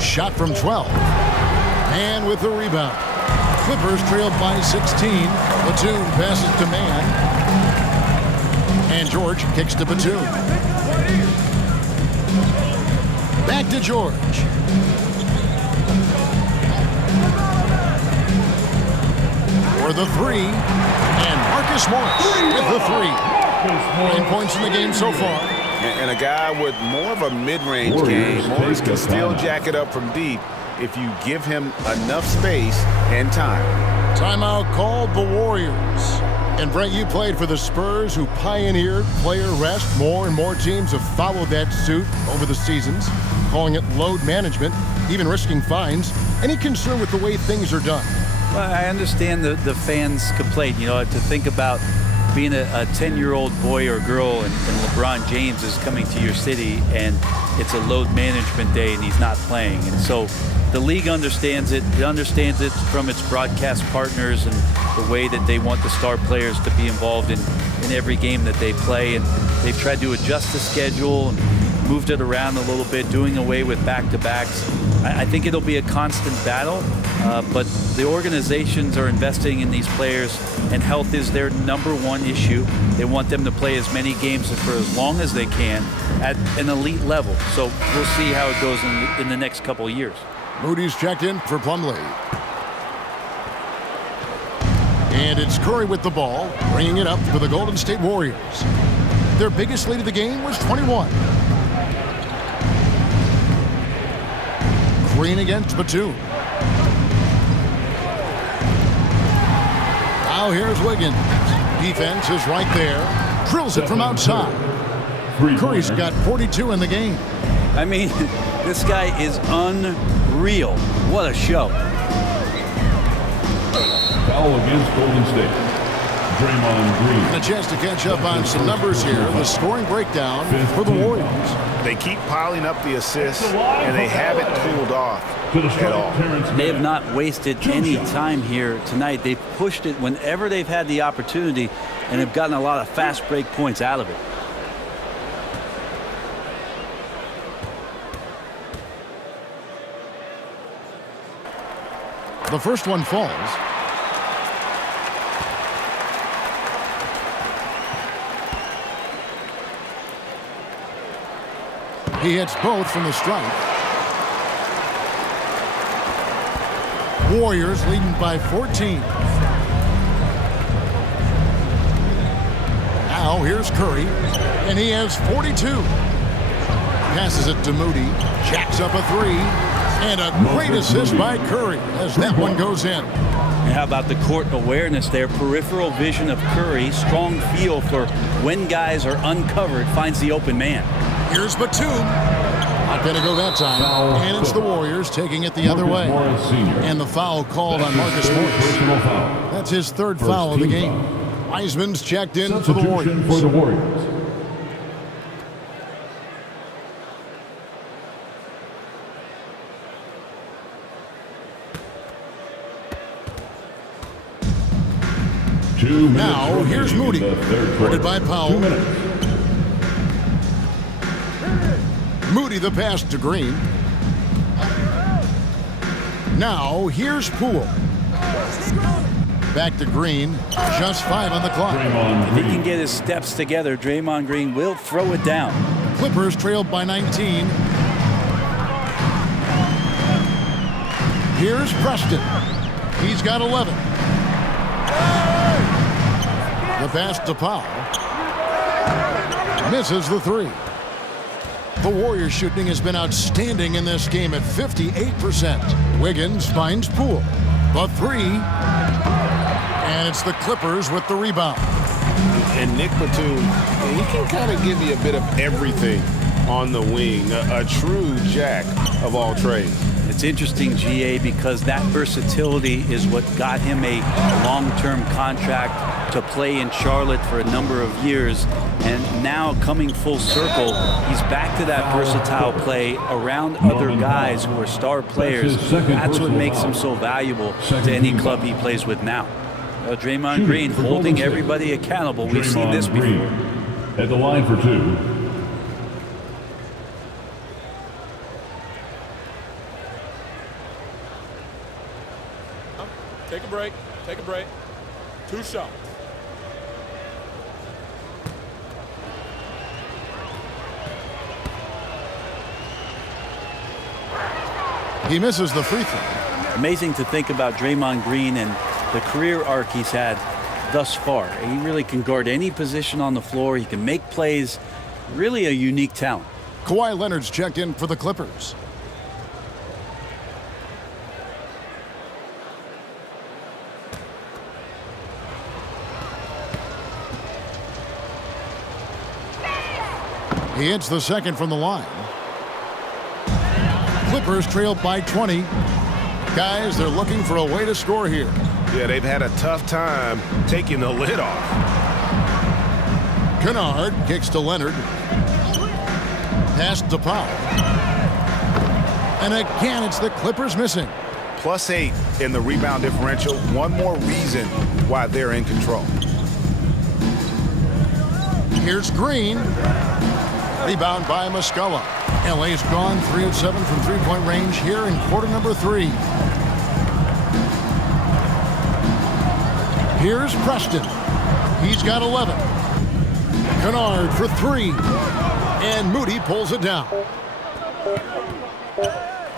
Shot from 12. And with the rebound. Clippers trailed by 16. Batum passes to Mann. And George kicks to Batum. Back to George. For the 3. And Marcus Morris with the 3. 9 points in the game so far. And a guy with more of a mid-range game. Morris can still jack it up from deep if you give him enough space and time. Timeout called the Warriors. And Brent, you played for the Spurs, who pioneered player rest. More and more teams have followed that suit over the seasons, calling it load management, even risking fines. Any concern with the way things are done? Well, I understand the fans' complaint. You know, to think about being a 10-year-old boy or girl and LeBron James is coming to your city and it's a load management day and he's not playing. And so the league understands it. It understands it from its broadcast partners and the way that they want the star players to be involved in every game that they play. And they've tried to adjust the schedule and moved it around a little bit, doing away with back-to-backs. I think it'll be a constant battle, but the organizations are investing in these players, and health is their #1 issue. They want them to play as many games for as long as they can at an elite level. So we'll see how it goes in the next couple of years. Moody's checked in for Plumlee. And it's Curry with the ball, bringing it up for the Golden State Warriors. Their biggest lead of the game was 21. Green against Batum. Now here's Wiggins. Defense is right there. Drills it from outside. Curry's got 42 in the game. I mean, this guy is unreal. What a show. Foul against Golden State. Draymond Green. And a chance to catch up on some numbers here. The scoring breakdown for the Warriors. They keep piling up the assists, and they haven't cooled off at all. They have not wasted any time here tonight. They've pushed it whenever they've had the opportunity and have gotten a lot of fast break points out of it. The first one falls. He hits both from the stripe. Warriors leading by 14. Now here's Curry, and he has 42. Passes it to Moody, jacks up a three, and a great assist by Curry as that one goes in. And how about the court awareness there? Peripheral vision of Curry, strong feel for when guys are uncovered, finds the open man. Here's Batum. Not going to go that time. And it's the Warriors taking it the other way. And the foul called on Marcus Morris. That's his third foul of the game. Wiseman's checked in for the Warriors. Now here's Moody. Guarded by Powell. Moody the pass to Green. Now here's Poole. Back to Green. Just 5 on the clock. If he can get his steps together, Draymond Green will throw it down. Clippers trailed by 19. Here's Preston. He's got 11. The pass to Powell. Misses the three. The Warriors shooting has been outstanding in this game at 58%. Wiggins finds Poole. The three. And it's the Clippers with the rebound. And Nick Batum, he can kind of give you a bit of everything on the wing. A true jack of all trades. It's interesting, GA, because that versatility is what got him a long-term contract to play in Charlotte for a number of years. And now coming full circle, he's back to that versatile play around other guys who are star players. That's what makes him so valuable to any club he plays with now. Draymond Green holding everybody accountable. We've seen this before. At the line for two. Take a break. Take a break. 2 shots. He misses the free throw. Amazing to think about Draymond Green and the career arc he's had thus far. He really can guard any position on the floor. He can make plays. Really a unique talent. Kawhi Leonard's checked in for the Clippers. He hits the second from the line. Clippers trail by 20. Guys, they're looking for a way to score here. Yeah, they've had a tough time taking the lid off. Kennard kicks to Leonard. Pass to Powell. And again, it's the Clippers missing. +8 in the rebound differential. One more reason why they're in control. Here's Green. Rebound by Muscala. LA's gone 3 of 7 from three-point range here in quarter number 3. Here's Preston. He's got 11. Kennard for 3. And Moody pulls it down.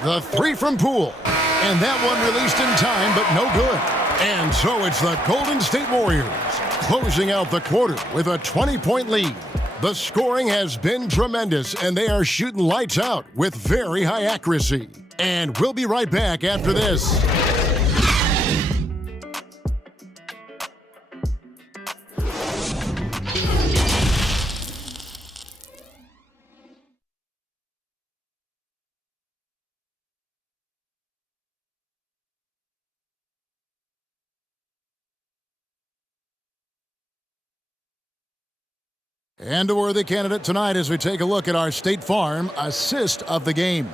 The 3 from Poole. And that one released in time, but no good. And so it's the Golden State Warriors closing out the quarter with a 20-point lead. The scoring has been tremendous, and they are shooting lights out with very high accuracy. And we'll be right back after this. And a worthy candidate tonight as we take a look at our State Farm assist of the game.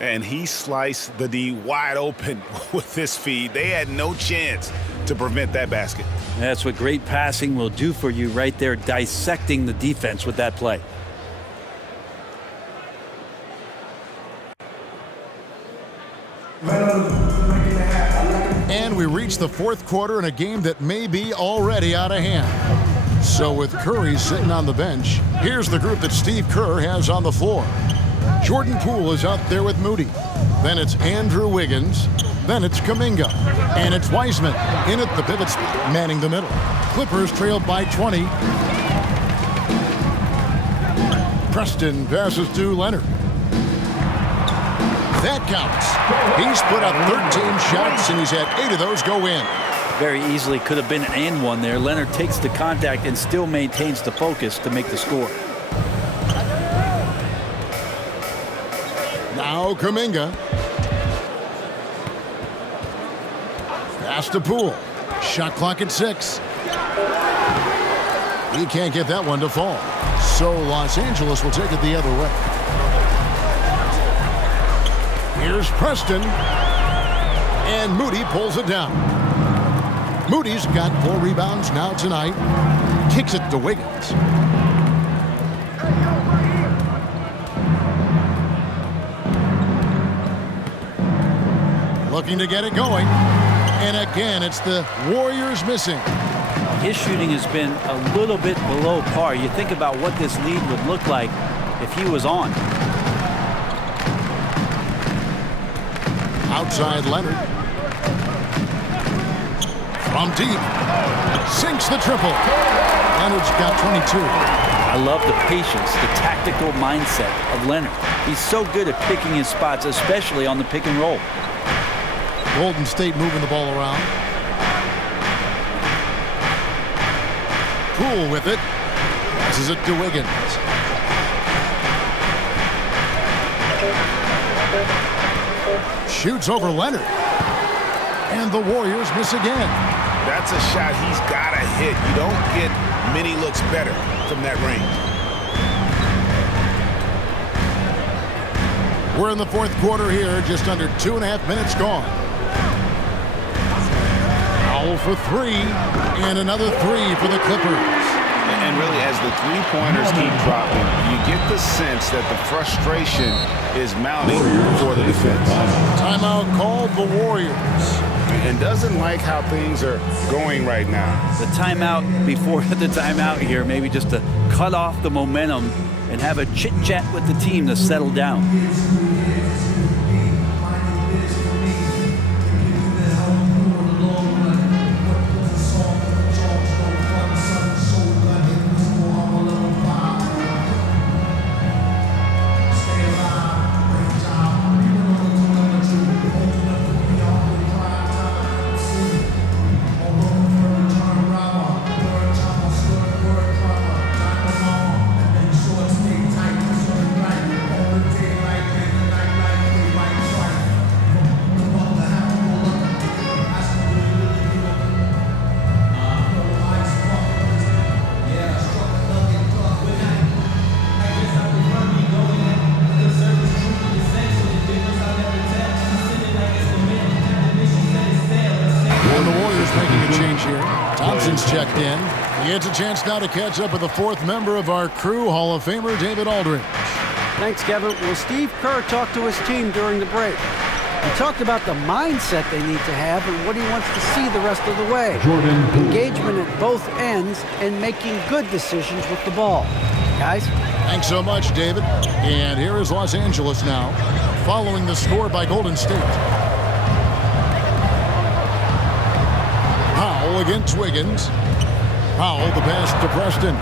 And he sliced the D wide open with this feed. They had no chance to prevent that basket. That's what great passing will do for you right there, dissecting the defense with that play. And we reach the fourth quarter in a game that may be already out of hand. So with Curry sitting on the bench, here's the group that Steve Kerr has on the floor. Jordan Poole is out there with Moody. Then it's Andrew Wiggins. Then it's Kuminga. And it's Wiseman in at the pivot spot, manning the middle. Clippers trailed by 20. Preston passes to Leonard. That counts. He's put up 13 shots, and he's had 8 of those go in. Very easily could have been an and one there. Leonard takes the contact and still maintains the focus to make the score. Now Kuminga. Pass to Poole. Shot clock at 6. He can't get that one to fall. So Los Angeles will take it the other way. Here's Preston. And Moody pulls it down. Moody's got 4 rebounds now tonight. Kicks it to Wiggins. Looking to get it going. And again, it's the Warriors missing. His shooting has been a little bit below par. You think about what this lead would look like if he was on. Outside Leonard. From deep. Sinks the triple. Leonard's got 22. I love the patience, the tactical mindset of Leonard. He's so good at picking his spots, especially on the pick and roll. Golden State moving the ball around. Poole with it. Passes it to Wiggins. Shoots over Leonard. And the Warriors miss again. That's a shot he's got to hit. You don't get many looks better from that range. We're in the fourth quarter here, just under 2.5 minutes gone. Foul for 3, and another 3 for the Clippers. And really, as the three-pointers keep dropping, you get the sense that the frustration is mounting for the defense. Timeout called the Warriors. And doesn't like how things are going right now. The timeout before the timeout here, maybe just to cut off the momentum and have a chit-chat with the team to settle down. Checked in. He gets a chance now to catch up with the 4th member of our crew, Hall of Famer David Aldridge. Thanks, Kevin. Well, Steve Kerr talked to his team during the break. He talked about the mindset they need to have and what he wants to see the rest of the way. Engagement at both ends and making good decisions with the ball. Guys? Thanks so much, David. And here is Los Angeles now, following the score by Golden State. Powell against Wiggins. Powell the pass to Preston.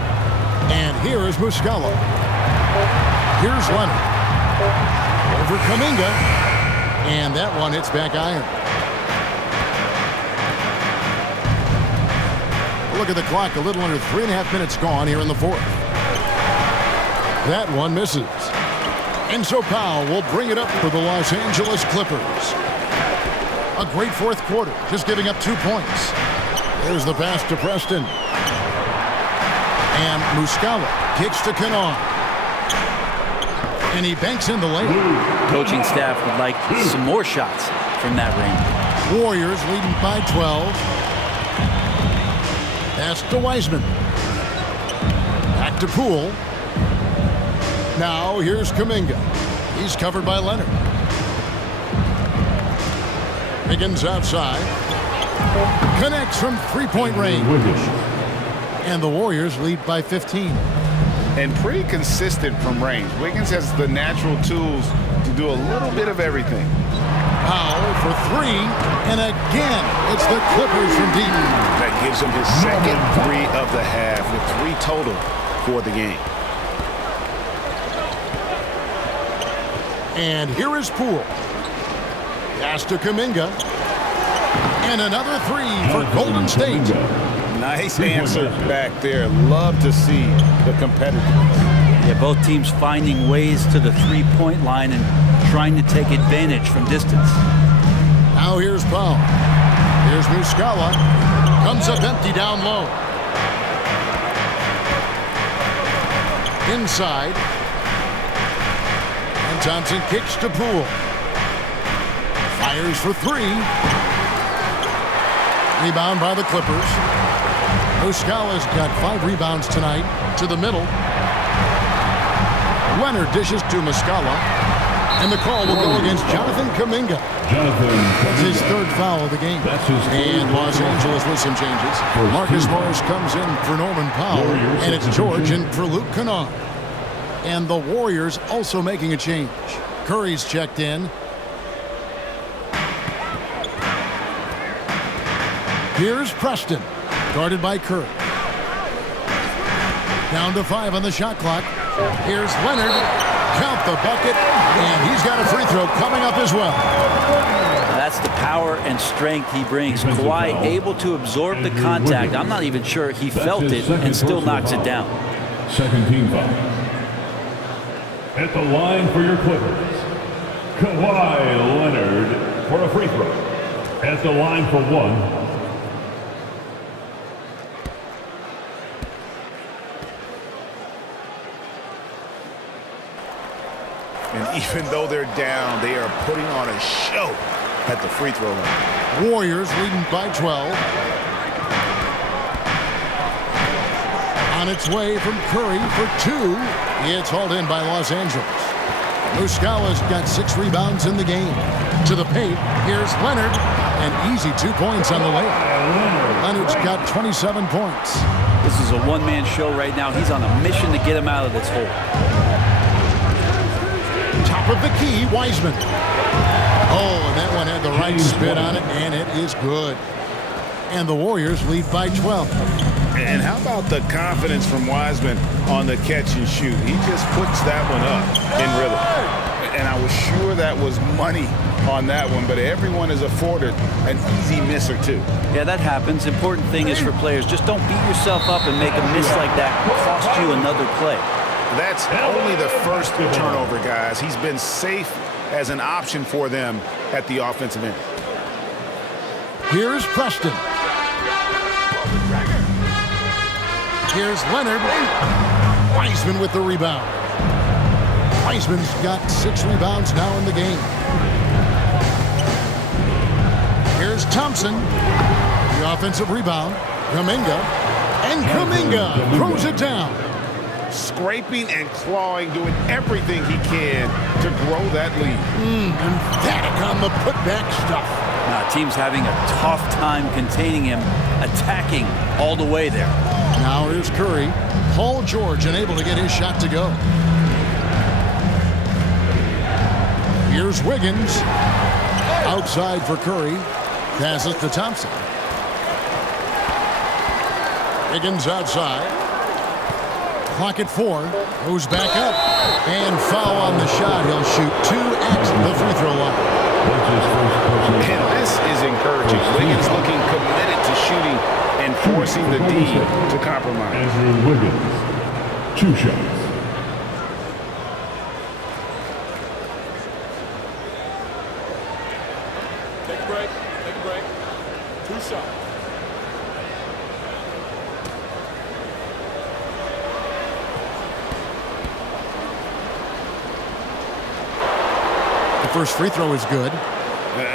And here is Muscala. Here's Leonard. Over Kuminga. And that one hits back iron. Look at the clock. A little under 3.5 minutes gone here in the fourth. That one misses. And so Powell will bring it up for the Los Angeles Clippers. A great fourth quarter, just giving up 2 points. There's the pass to Preston. And Muscala kicks to Kawhi. And he banks in the layup. Coaching staff would like some more shots from that range. Warriors leading by 12. Pass to Wiseman. Back to Poole. Now here's Kuminga. He's covered by Leonard. Wiggins outside. Connects from three-point range. And the Warriors lead by 15. And pretty consistent from range. Wiggins has the natural tools to do a little bit of everything. Powell for three. And again, it's the Clippers from deep. That gives him his second three of the half with 3 total for the game. And here is Poole. Pass to Kuminga. And another three for Golden State. Nice answer back there. Love to see the competitiveness. Yeah, both teams finding ways to the three-point line and trying to take advantage from distance. Now here's Powell. Here's Muscala. Comes up empty down low. Inside. And Thompson kicks to Poole. Fires for three. Rebound by the Clippers. Muscala's got 5 rebounds tonight. To the middle. Leonard dishes to Muscala. And the call will go against Jonathan Kuminga. That's his 3rd foul of the game. And Los Angeles with some changes. Marcus Morris comes in for Norman Powell. And it's George in for Luke Kennard. And the Warriors also making a change. Curry's checked in. Here's Preston, guarded by Curry. Down to 5 on the shot clock. Here's Leonard. Count the bucket, and he's got a free throw coming up as well. That's the power and strength he brings. Kawhi able to absorb the contact. I'm not even sure he felt it and still knocks it down. Second team foul. At the line for your Clippers, Kawhi Leonard for a free throw. At the line for one. And even though they're down, they are putting on a show at the free throw line. Warriors leading by 12. On its way from Curry for 2. It's hauled in by Los Angeles. Muscala's got 6 rebounds in the game. To the paint, here's Leonard. An easy 2 points on the layup. Leonard's got 27 points. This is a one-man show right now. He's on a mission to get him out of this hole. Top of the key, Wiseman. Oh, and that one had the right spin on it, and it is good. And the Warriors lead by 12. And how about the confidence from Wiseman on the catch and shoot? He just puts that one up in rhythm. And I was sure that was money on that one, but everyone is afforded an easy miss or two. Yeah, that happens. Important thing is for players, just don't beat yourself up and make a miss like that cost you another play. That's only the first turnover, guys. He's been safe as an option for them at the offensive end. Here's Preston. Here's Leonard. Wiseman with the rebound. Wiseman's got 6 rebounds now in the game. Here's Thompson. The offensive rebound. Kuminga. And Kuminga throws it down. Scraping and clawing, doing everything he can to grow that lead. Emphatic on the putback stuff. Now, team's having a tough time containing him, attacking all the way there. Now here's Curry. Paul George unable to get his shot to go. Here's Wiggins. Outside for Curry. Passes to Thompson. Wiggins outside. Clock at 4. Goes back up. And foul on the shot. He'll shoot 2 at the free throw line. And this is encouraging. Wiggins looking committed to shooting and forcing the D to compromise. Andrew Wiggins, 2 shots. Take a break. Take a break. 2 shots. First free throw is good.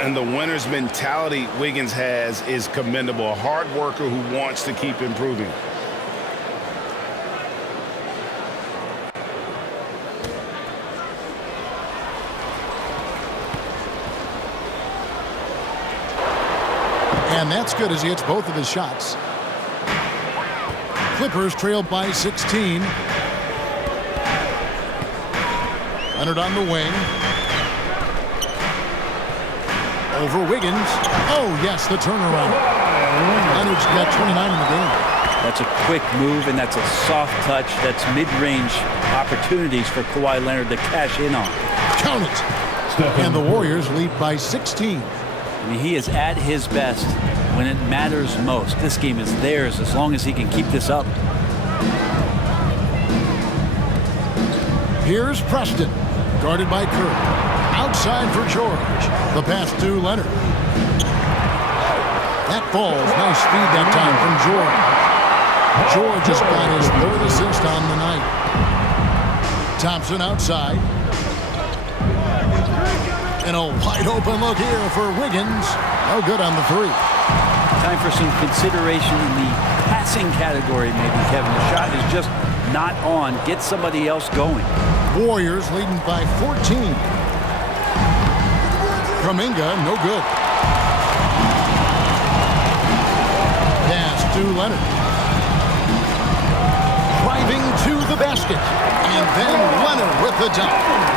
And the winner's mentality Wiggins has is commendable. A hard worker who wants to keep improving. And that's good as he hits both of his shots. Clippers trail by 16. Leonard on the wing. Over Wiggins. Oh, yes, the turnaround. Leonard's got 29 in the game. That's a quick move, and that's a soft touch. That's mid-range opportunities for Kawhi Leonard to cash in on. Count it. And the Warriors lead by 16. I mean, he is at his best when it matters most. This game is theirs as long as he can keep this up. Here's Preston, guarded by Curry. Outside for George. The pass to Leonard. That falls. Nice speed that time from George. George has got his third assist on the night. Thompson outside. And a wide open look here for Wiggins. No good on the three. Time for some consideration in the passing category, maybe, Kevin. The shot is just not on. Get somebody else going. Warriors leading by 14. Kuminga, no good. Pass to Leonard. Driving to the basket. And then Leonard with the dunk.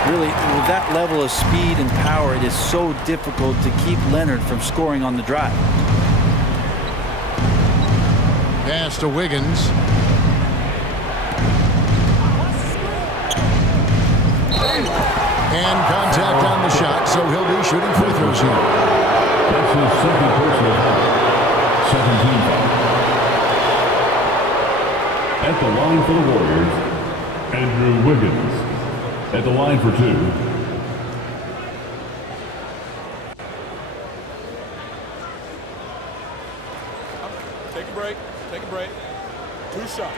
Really, with that level of speed and power, it is so difficult to keep Leonard from scoring on the drive. Pass to Wiggins. And contact on the shot, so he'll be shooting free throws here. That's his second personal foul. 17 foul. At the line for the Warriors, Andrew Wiggins. At the line for two. Take a break. Take a break. 2 shots.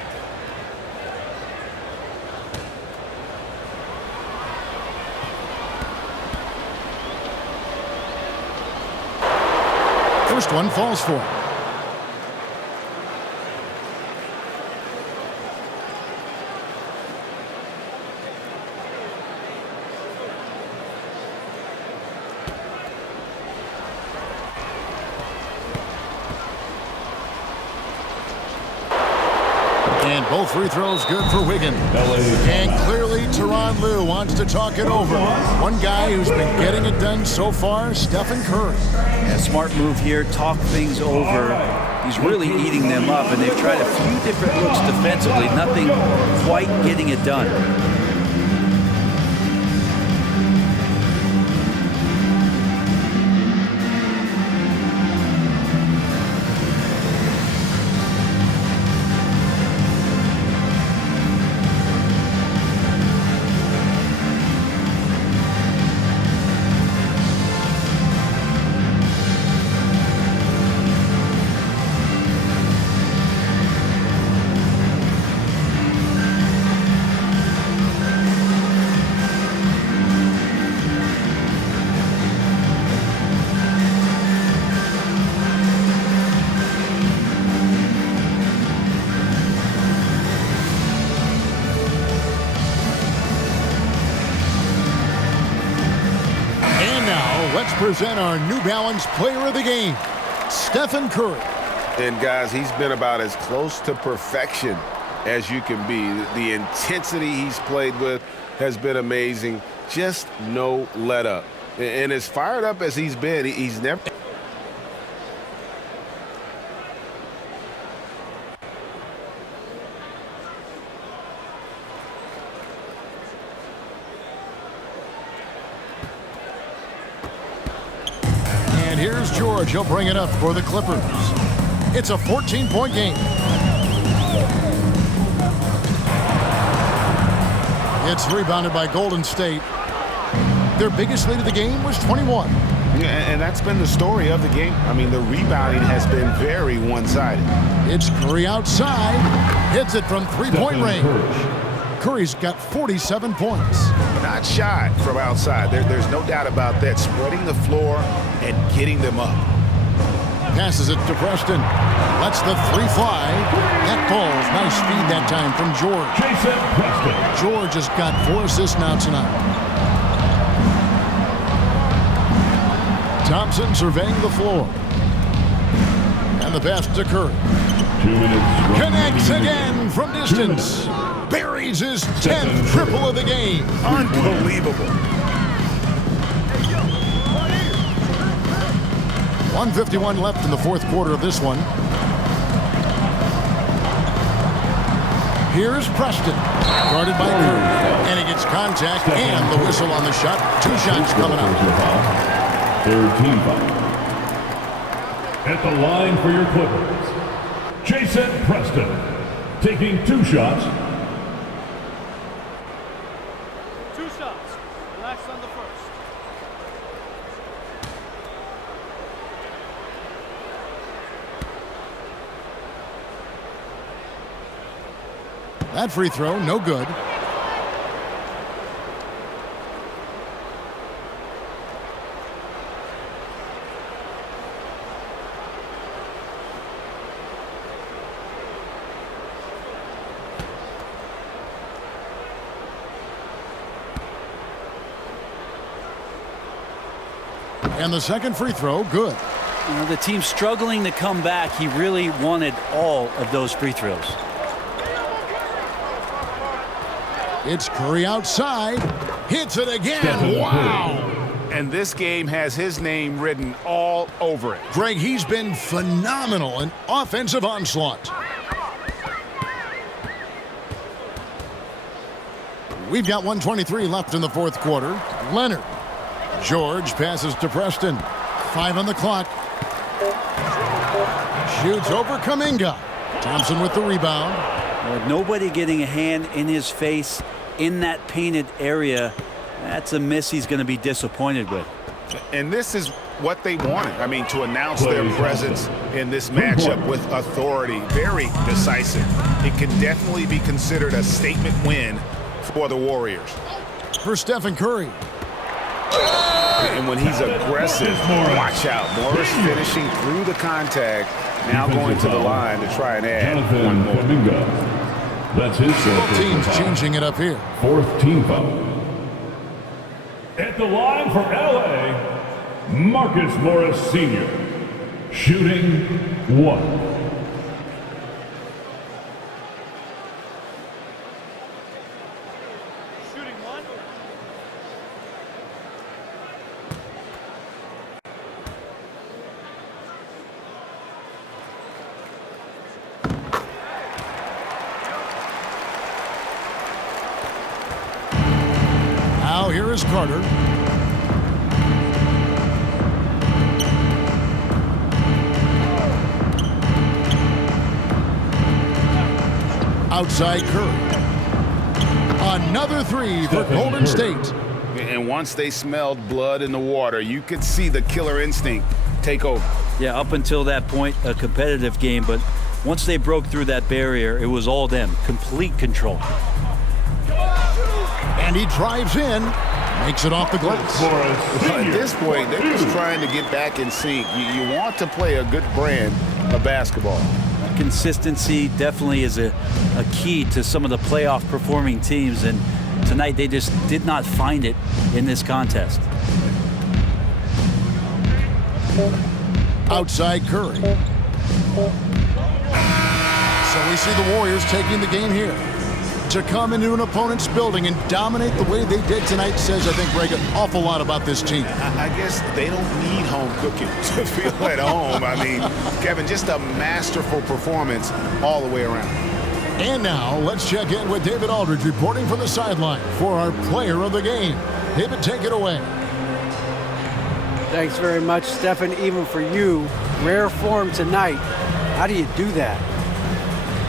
First one falls for him. And both free throws good for Wiggins. And clearly Tyronn Lue wants to talk it over. One guy who's been getting it done so far, Stephen Curry. Yeah, smart move here. Talk things over. He's really eating them up, and they've tried a few different looks defensively. Nothing quite getting it done. Let's present our New Balance Player of the Game, Stephen Curry. And guys, he's been about as close to perfection as you can be. The intensity he's played with has been amazing. Just no let up. And as fired up as he's been, he's never... And here's George. He'll bring it up for the Clippers. It's a 14-point game. It's rebounded by Golden State. Their biggest lead of the game was 21. And that's been the story of the game. I mean, the rebounding has been very one-sided. It's Curry outside. Hits it from three-point range. Curry's got 47 points. Not shy from outside. There's no doubt about that. Spreading the floor and getting them up. Passes it to Preston. Lets the three fly. That falls. Nice feed that time from George. Jason Preston. George has got 4 assists now tonight. Thompson surveying the floor. And the pass to Curry. 2 minutes. Connects again from distance. Buries his 10th triple of the game. Unbelievable. 1:51 left in the fourth quarter of this one. Here's Preston. Guarded by Curry. And he gets contact and the whistle on the shot. 2 shots coming up. Third team foul. At the line for your Clippers, Jason Preston taking 2 shots. 2 shots. Relax on the first. That free throw, no good. And the second free throw, good. You know, the team's struggling to come back. He really wanted all of those free throws. It's Curry outside. Hits it again. Wow. And this game has his name written all over it. Greg, he's been phenomenal in offensive onslaught. We've got 1:23 left in the fourth quarter. Leonard. George passes to Preston. 5 on the clock. Shoots over Kuminga. Thompson with the rebound. Well, nobody getting a hand in his face in that painted area. That's a miss he's going to be disappointed with. And this is what they wanted. I mean, to announce their presence in this matchup with authority. Very decisive. It can definitely be considered a statement win for the Warriors. For Stephen Curry. And when he's aggressive, watch out. Morris finishing through the contact. Now going to the line to try and add one more. That's his team's changing it up here. 4th team foul. At the line for LA, Marcus Morris Sr. Shooting 1. Now here is Carter. Outside Curry. Another 3 for Golden State. And once they smelled blood in the water, you could see the killer instinct take over. Yeah, up until that point, a competitive game, but once they broke through that barrier, it was all them. Complete control. And he drives in, makes it off the glass. At this point, they're just trying to get back in sync. You want to play a good brand of basketball. Consistency definitely is a key to some of the playoff performing teams, and tonight they just did not find it in this contest. Outside Curry. So we see the Warriors taking the game here. To come into an opponent's building and dominate the way they did tonight says, I think, Greg, an awful lot about this team. I guess they don't need home cooking to feel at home. I mean, Kevin, just a masterful performance all the way around. And now let's check in with David Aldridge reporting from the sideline for our player of the game. David, take it away. Thanks very much, Stephen. Even for you, rare form tonight. How do you do that?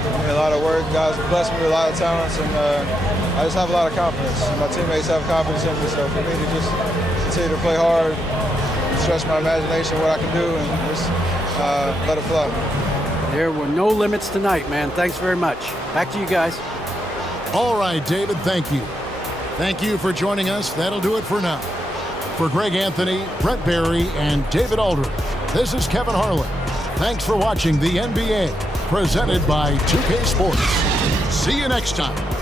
A lot of work. Guys blessed me with a lot of talents, and I just have a lot of confidence. My teammates have confidence in me, so for me to just continue to play hard, stretch my imagination, what I can do, and just let it flow. There were no limits tonight, man. Thanks very much. Back to you guys. All right, David, thank you. Thank you for joining us. That'll do it for now. For Greg Anthony, Brett Barry, and David Aldridge, this is Kevin Harlan. Thanks for watching the NBA, presented by 2K Sports. See you next time.